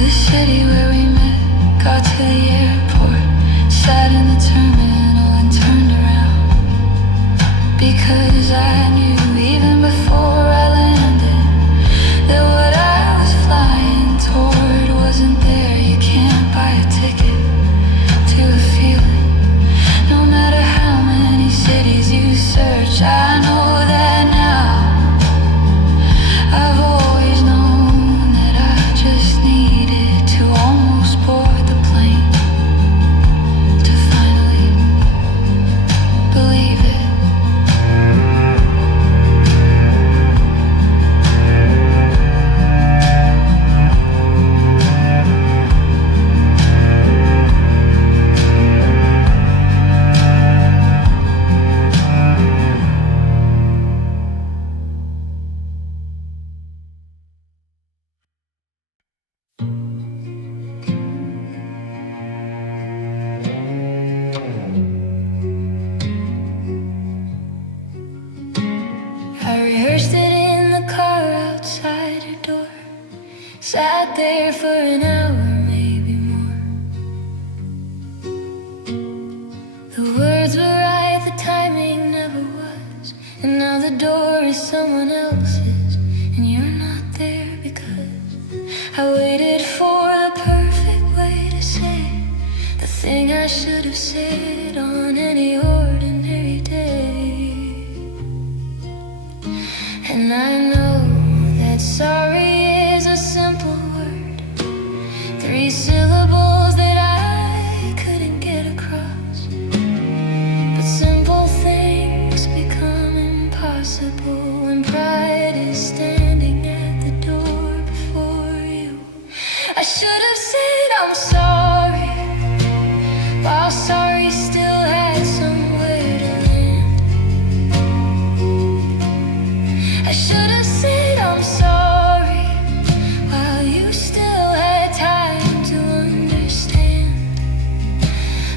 the city where we met, got to the airport, sat in the terminal and turned around. Because I knew even before I landed that what I was flying toward wasn't there. You can't buy a ticket to a feeling, no matter how many cities you search. I know that now. I've always known that I just needed to almost board the plane to finally believe it. I rehearsed it in the car outside her door. Sat there for an hour, maybe more. The words were right, the timing never was. And now the door is someone else's, and you're not there because I waited for the perfect way to say the thing I should have said on any ordinary day. And I know that sorry is a simple word, 3 syllables that I couldn't get across. But simple things become impossible when pride is standing at the door before you. I should have said I'm sorry, while sorry still had somewhere to land. I should have said I'm sorry while you still had time to understand.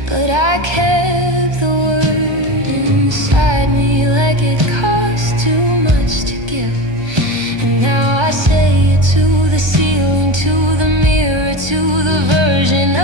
But I kept the word inside me like it cost too much to give. And now I say it to the ceiling, to the mirror, to the version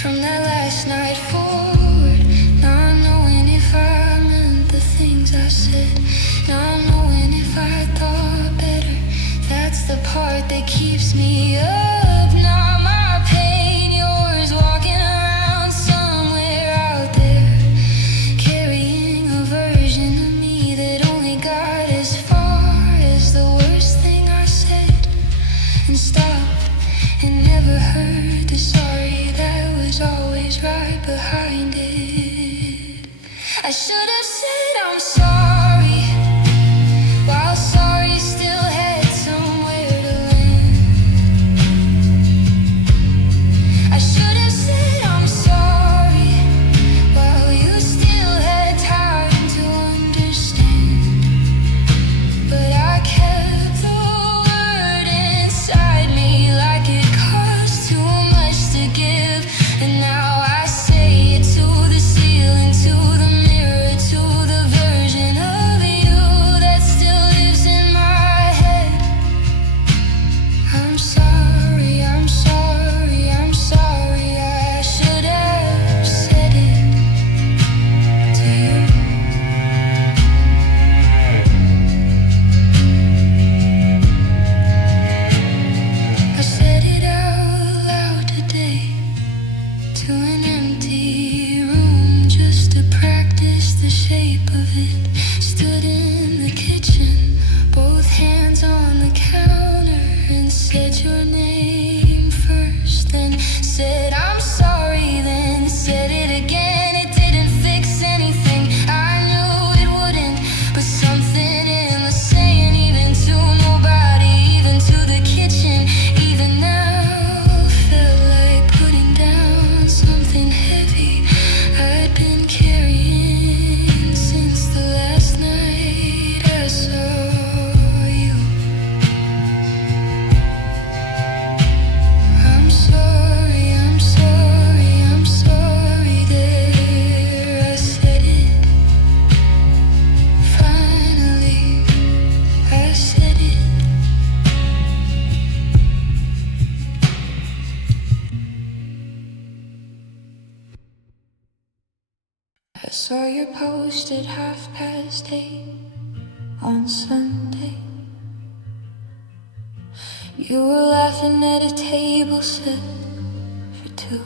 From that last night forward, not knowing if I meant the things I said, not knowing if I thought better. That's the part that keeps me up. Not my pain, yours, walking around somewhere out there, carrying a version of me that only got as far as the worst thing I said, and stopped and never heard the sorry that was always right behind it. I should have said I'm sorry, while sorry still had somewhere to land. I should have said I'm sorry, while you still had time to understand. But I kept the word inside me like it cost too much to give. And now I say it to the ceiling, to the mirror, to the version of you that still lives in my head. I'm sorry, I'm sorry, I'm sorry. I should have said it to you. I said it out loud today, to an empty room, just to practice the shape of it. Stood in the kitchen, both hands on the counter, and said your name first, then said I'm sorry, then said it again. It didn't fix anything, I knew it wouldn't, but something in the saying, even to nobody, even to the kitchen, even now, felt like putting down something heavy I'd been carrying since the last night I saw you. I'm sorry, I'm sorry, I'm sorry. There, I said it. Finally, I said it. I saw your post at 8:30 on Sunday. You were laughing at a table set for two.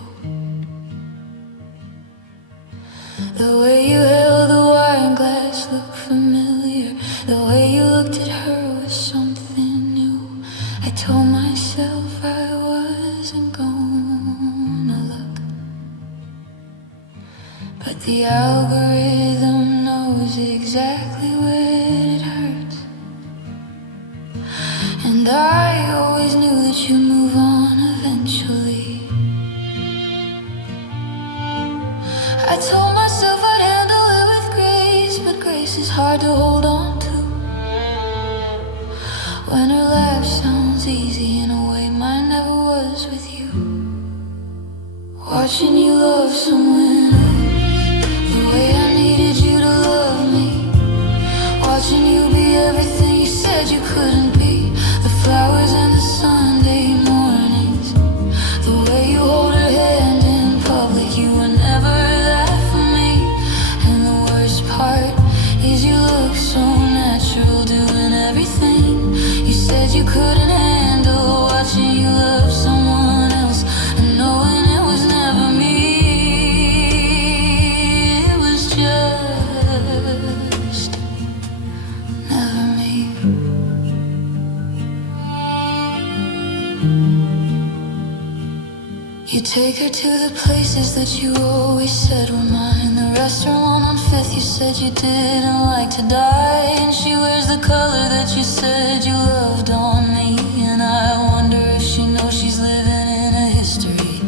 The way you held the wine glass looked familiar. The way you looked at her was something new. I told myself I wasn't gonna look, but the algorithm knows exactly where it hurts. And I always knew that you move on eventually. I told myself I'd handle it with grace, but grace is hard to hold on to when her laugh sounds easy in a way mine never was with you. Watching you love someone else, the way I needed you to love me. Watching you be everything you said you couldn't be. The flowers and the Sunday mornings, the way you hold her hand in public. You were never that for me. And the worst part is you look so natural doing everything you said you couldn't handle. Watching you love someone else and knowing it was never me. It was just never me. You take her to the places that you always said were mine. The restaurant on 5th you said you didn't like to die. And she wears the color that you said you loved on me. And I wonder if she knows she's living in a history.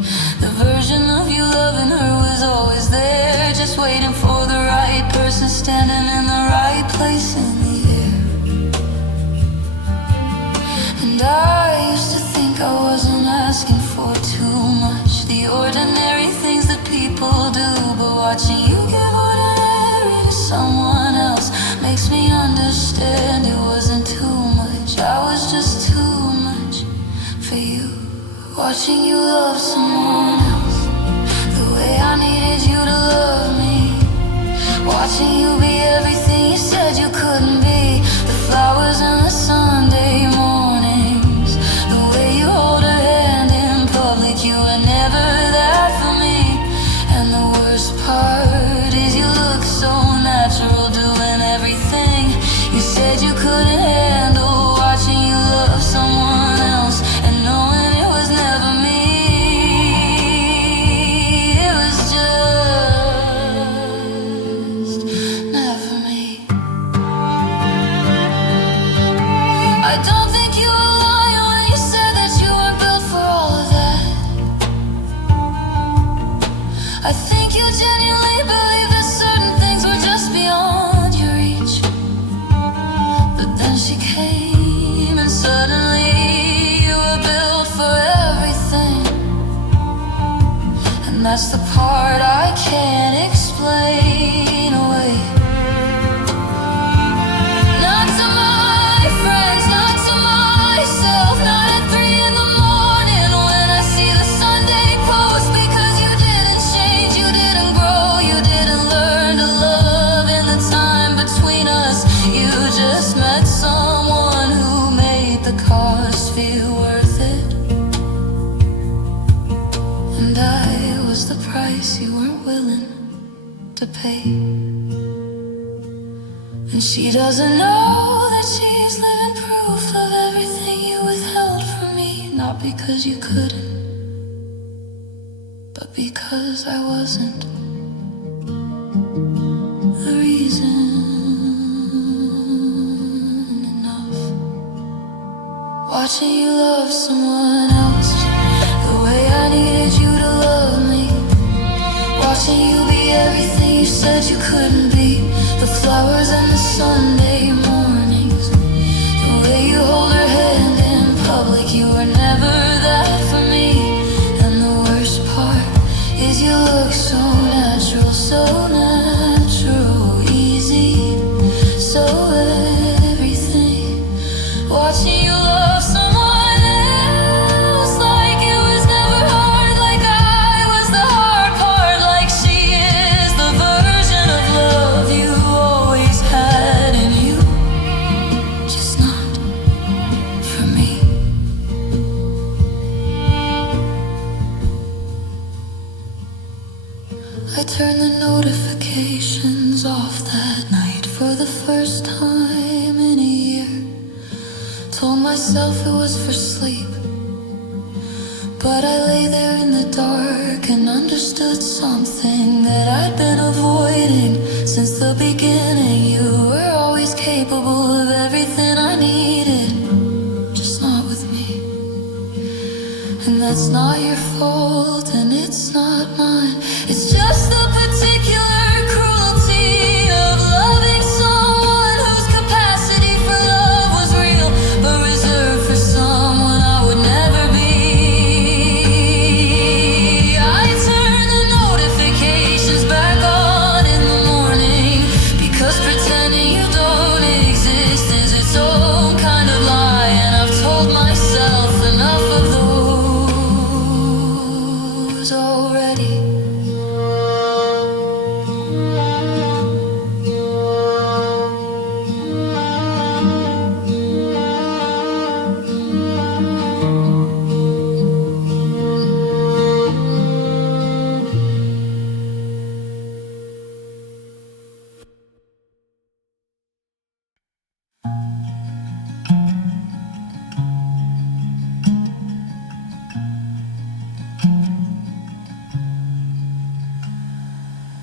The version of you loving her was always there, just waiting for the right person, standing in the right place in the air. And I used to think I wasn't asking for too much, the ordinary things that people do. But watching you give ordinary to someone else makes me understand it wasn't too much. I was just too much for you. Watching you love someone else, I think you genuinely believe that certain things were just beyond your reach. But then she came and suddenly you were built for everything. And that's the part I can't explain away. Not to my friends, not to myself, not at 3 in the morning when I see the Sunday post. Because you didn't change, you didn't grow, you didn't learn to love in the time between us. You just met someone who made the cost feel worth it. And I was the price you weren't willing to pay. And she doesn't know that she's living proof of everything you withheld from me. Not because you couldn't, but because I wasn't the reason enough. Watching you love someone else the way I needed you to love me. Watching you be everything you said you couldn't be. The flowers and the Sunday mornings, the way you hold her hand in public. You were never that for me. And the worst part is you look so natural, so natural, easy, so everything. Watching you love someone else like it was never hard, like I was the hard part, like she is the version of love you always had in you, just not for me. I turned the notifications off that night for the first time in a year. Told myself it was for sleep, but I lay there in the dark and understood something that I'd been avoiding since the beginning. You were always capable of everything I needed, just not with me. And that's not your fault, and it's not mine. It's just the particular cruelty of loving someone whose capacity for love was real, but reserved for someone I would never be. I turn the notifications back on in the morning, because pretending you don't exist is its own kind of lie. And I've told myself enough of those already.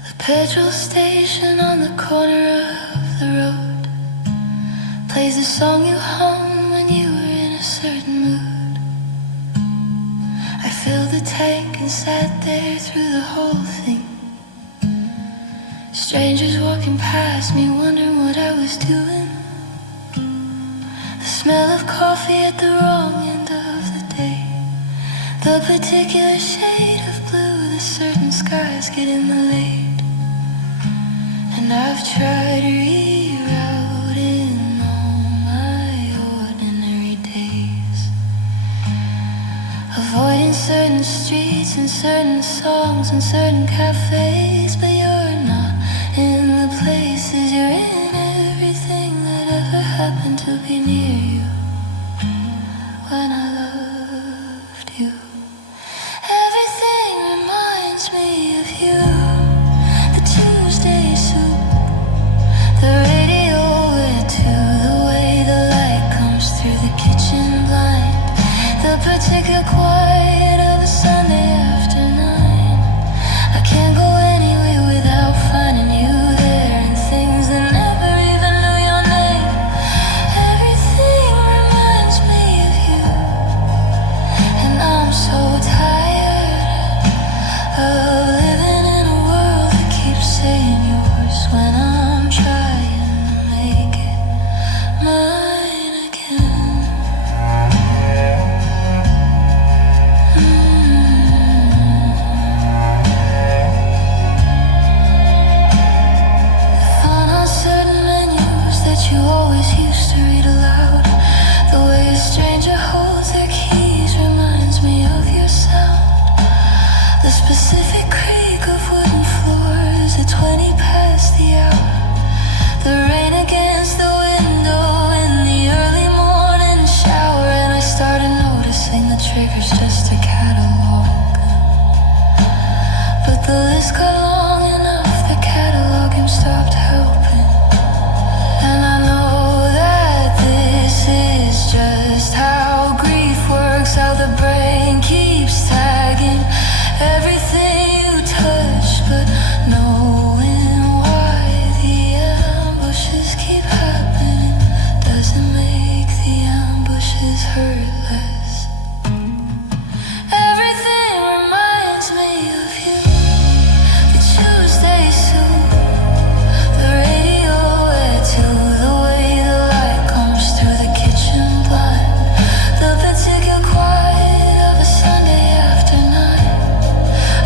The petrol station on the corner of the road plays the song you hum when you were in a certain mood. I filled the tank and sat there through the whole thing. Strangers walking past me, wondering what I was doing. The smell of coffee at the wrong end of the day, the particular shade of blue the certain skies get in the late. And I've tried rerouting all my ordinary days, avoiding certain streets and certain songs and certain cafes. But you're not in the places, you're in everything that ever happened to be near you when I loved you. Everything reminds me of you. The Tuesday soup, the radio went to, the way the light comes through the kitchen blind, the particular quiet of a Sunday after 9. I can't go anywhere without finding you there, and things that never even knew your name. Everything reminds me of you, and I'm so tired of living in list got long enough, the catalog him stopped helping. And I know that this is just how grief works, how the brain keeps tagging everything you touch, but knowing why the ambushes keep happening doesn't make the ambushes hurt less. Everything reminds me of you. The Tuesday soup, the radio wet to the way the light comes through the kitchen blind, the particular quiet of a Sunday after night.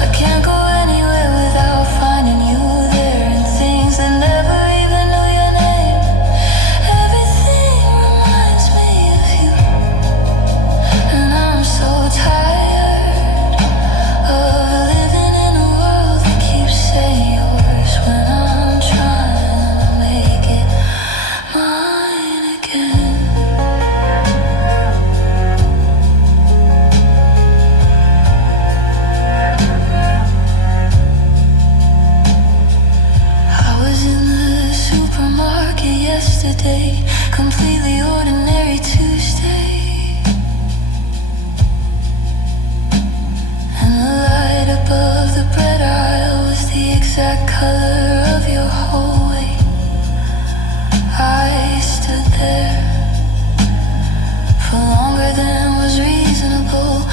I can't go anywhere without finding you there, and things that never even knew your name. Everything reminds me of you, and I'm so tired of living in a world that keeps saying yours when I'm trying to make it mine again. I was in the supermarket yesterday, completely ordinary Tuesday, and the light above the bread aisle was the exact color of your hallway. I stood there for longer than was reasonable,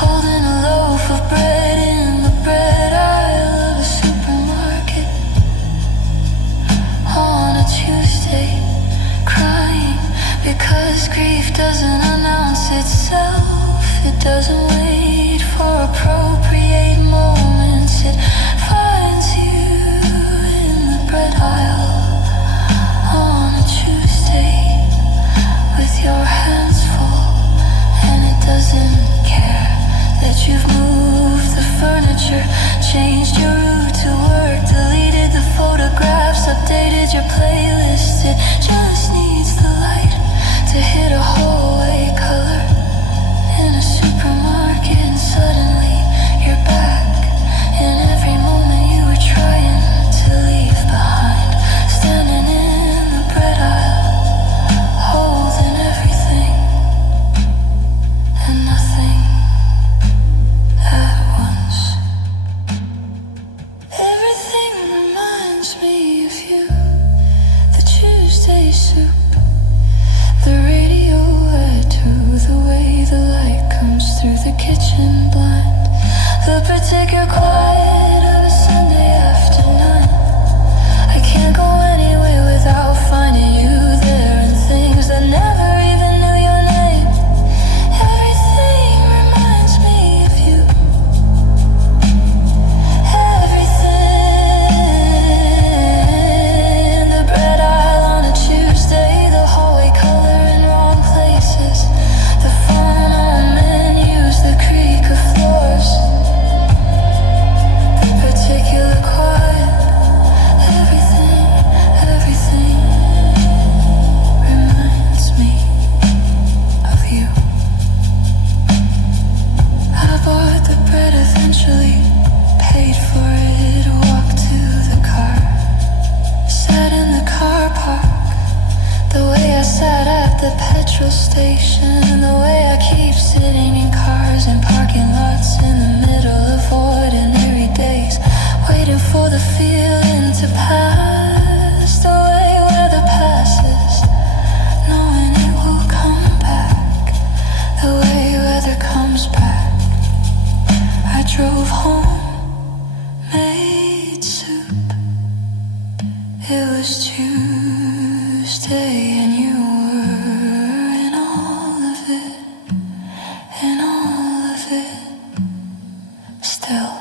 holding a loaf of bread in the bread aisle of a supermarket on a Tuesday, crying because grief doesn't announce itself. It doesn't wait for appropriate moments. It finds you in the bread aisle on a Tuesday with your hands full, and it doesn't care that you've moved the furniture, changed your route to work, deleted the photographs, updated your playlist. It just needs the light to hit a hallway color in a supermarket, and suddenly you're back in every moment you were trying to leave behind, standing in the bread aisle, holding everything and nothing at once. Everything reminds me of you. The Tuesday soup, the radio wet to the way the light comes through the kitchen blind, the particular quiet of a Sunday after night. I can't go anywhere without finding you there, and things that never even knew your name. Everything reminds me of you. Everything. The bread aisle on a Tuesday, the hallway color in wrong places, the phone on menus, the creak of floors, the particular quiet. Everything, everything reminds me of you. I bought the bread eventually, paid for it, walked to the car, sat in the car park, the way I sat at the petrol station, the way I keep sitting in cars and parking lots in the middle of ordinary days, waiting for the feeling to pass, the way weather passes, knowing it will come back, the way weather comes back. I drove home, made soup. It was Tuesday and you were in all of it, in all of it still.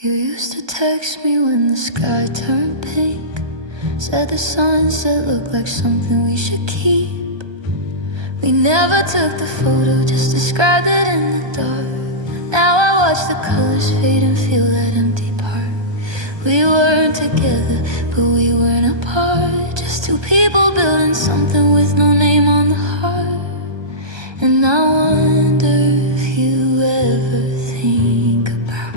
You used to text me when the sky turned pink, said the sunset looked like something we should keep. We never took the photo, just described it in the dark. Now I watch the colors fade and feel that empty part. We weren't together, but we weren't apart. Just two people building something with no name on the heart. And I wonder if you ever think about.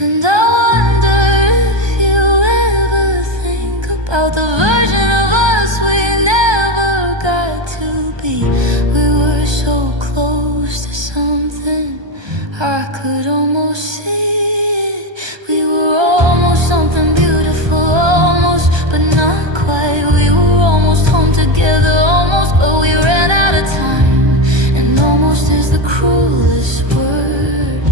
And I wonder if you ever think about the version of us we never got to be. We were so close to something I could almost see it. We were almost something beautiful, almost, but not quite. We were almost home together, almost, but we ran out of time. And almost is the cruelest word,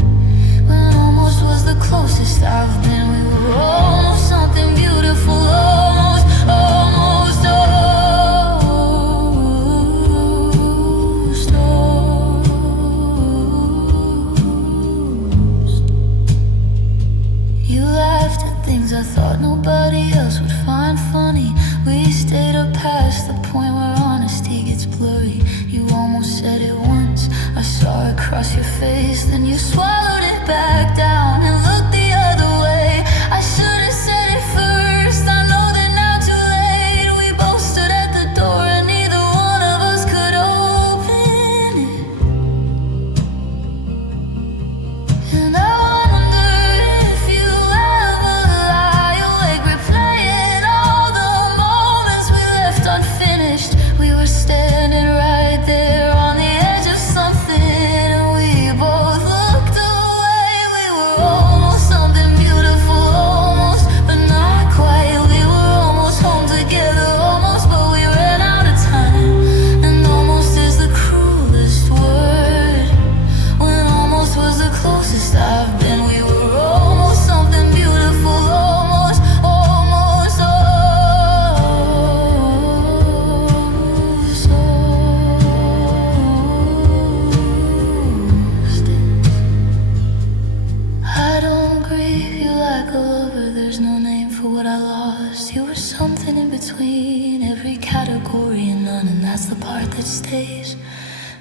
when almost was the closest I've been. We were almost something beautiful, almost, almost, almost, almost. You laughed at things I thought nobody else would find funny. We stayed up past the point where honesty gets blurry. You almost said it once, I saw it cross your face. Then you swallowed it back down and looked the other way. I should have said it first, I know that now too late. We both stood at the door and neither one of us could open it. And I wonder if you ever lie awake replaying all the moments we left unfinished. We were standing right there on the edge of something, and we both looked away. We were almost something beautiful, almost, but not quite. We were almost home together, almost, but we ran out of time. And almost is the cruelest word, when almost was the closest I've been. We were almost something beautiful, almost, almost, almost, almost. I don't grieve you like a lover, there's no name for what I lost. You were something in between every category and none, and that's the part that stays.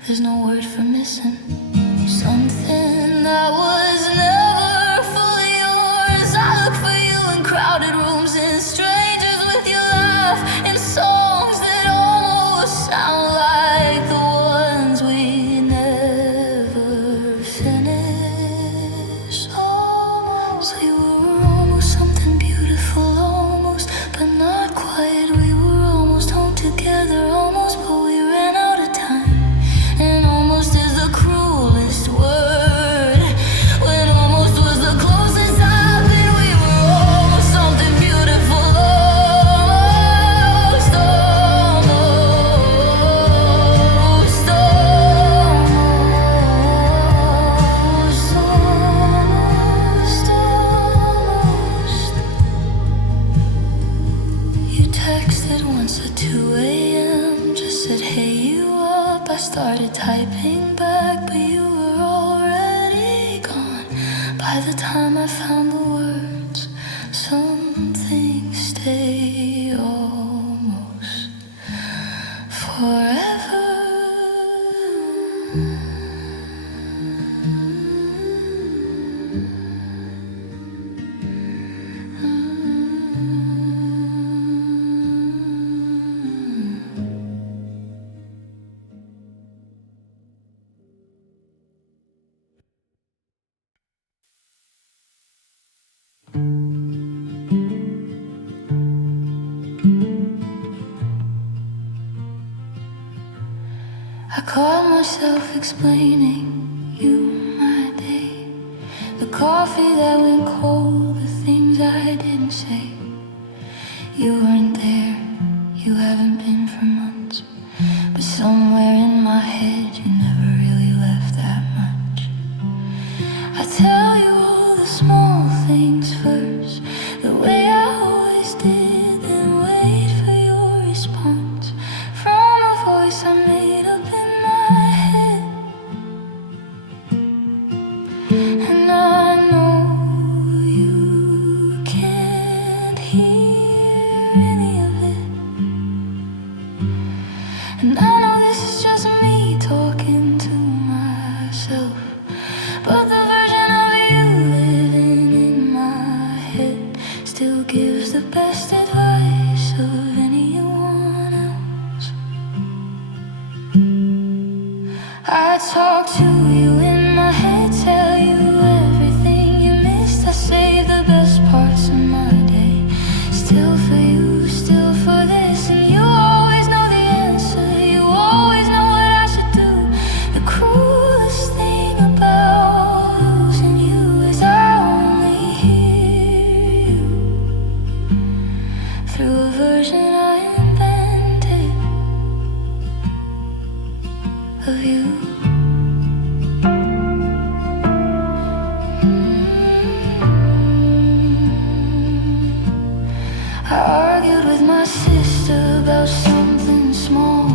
There's no word for missing. Something that was never fully yours. I look for you in crowded rooms, in strangers with your laugh, in songs that almost sound like the ones we never finished. Almost, we were almost something beautiful, almost, but not quite. We were almost home together, almost, but we ran out of time. And almost is the cruelest word, when almost was the closest I've been. We were almost something beautiful, almost, almost, almost, almost, almost. You texted once at 2 a.m., just said, hey, you up? I started typing back, but you were already gone. By the time I found the words, some things stay almost forever. I caught myself explaining you my day, the coffee that went cold, the things I didn't say. You weren't there, you haven't been for months, but somewhere in my head you never really left that much. I tell you all the small things first, the way I always did, then wait for your response from a voice I made up in my head. And I know you can't hear any of it. I argued with my sister about something small,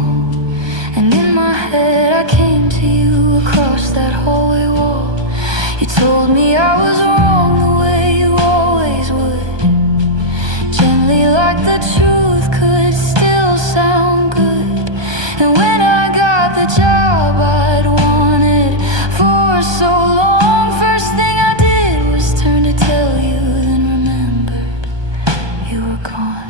and in my head I came to you across that hallway wall. You told me I was wrong the way you always would, gently like the truth could still sound good. And when I got the job I'd wanted for so long, first thing I did was turn to tell you, then remembered you were gone.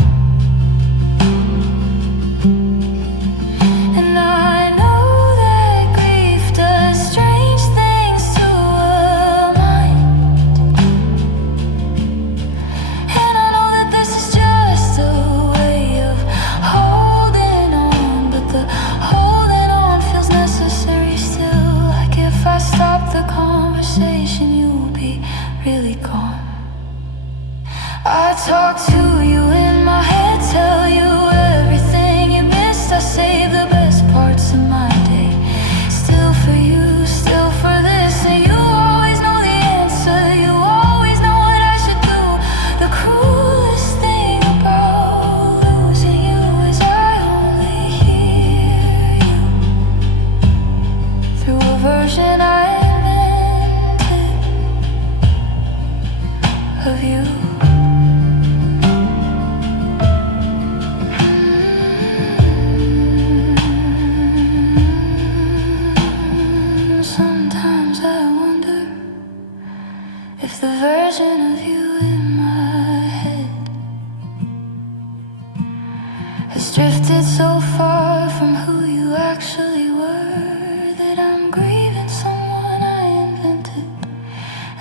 And I know that grief does strange things to a mind, and I know that this is just a way of holding on, but the holding on feels necessary still. Like if I stop the conversation, you'll be really gone. I talk to you in my head, tell you everything you missed. I save the best parts of my day, still for you, still for this. And you always know the answer, you always know what I should do. The cruelest thing about losing you is I only hear you through a version I invented of you. Sometimes I wonder if the version of you in my head has drifted so far from who you actually were, that I'm grieving someone I invented,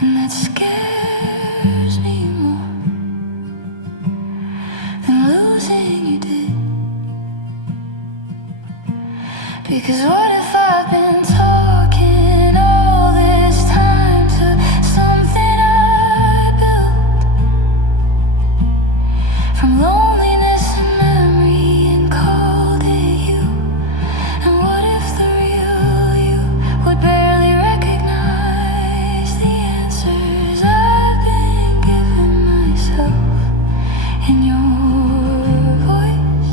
and that scares me more than losing you did. Because what if I've been talking all this time to something I built from loneliness and memory and called it you? And what if the real you would barely recognize the answers I've been giving myself in your voice?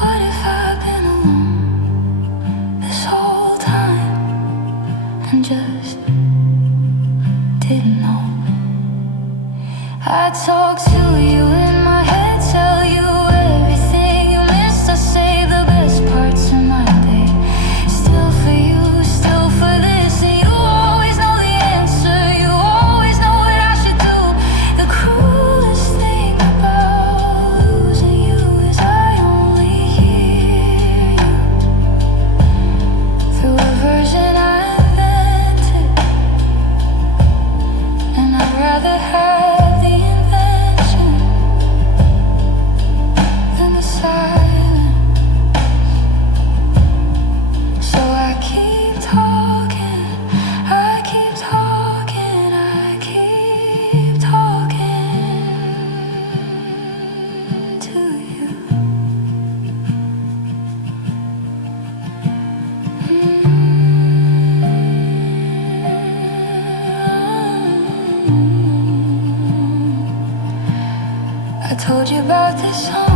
What if I've been alone this whole time and just didn't know? I talk to you in my head, tell you everything you missed. I save the best parts of my day, still for you, still for this. And you always know the answer, you always know what I should do. The cruelest thing about losing you is I only hear you through a version I invented, and I'd rather have the invention than the silence. So I keep talking, I keep talking, I keep talking to you. I told you about this song.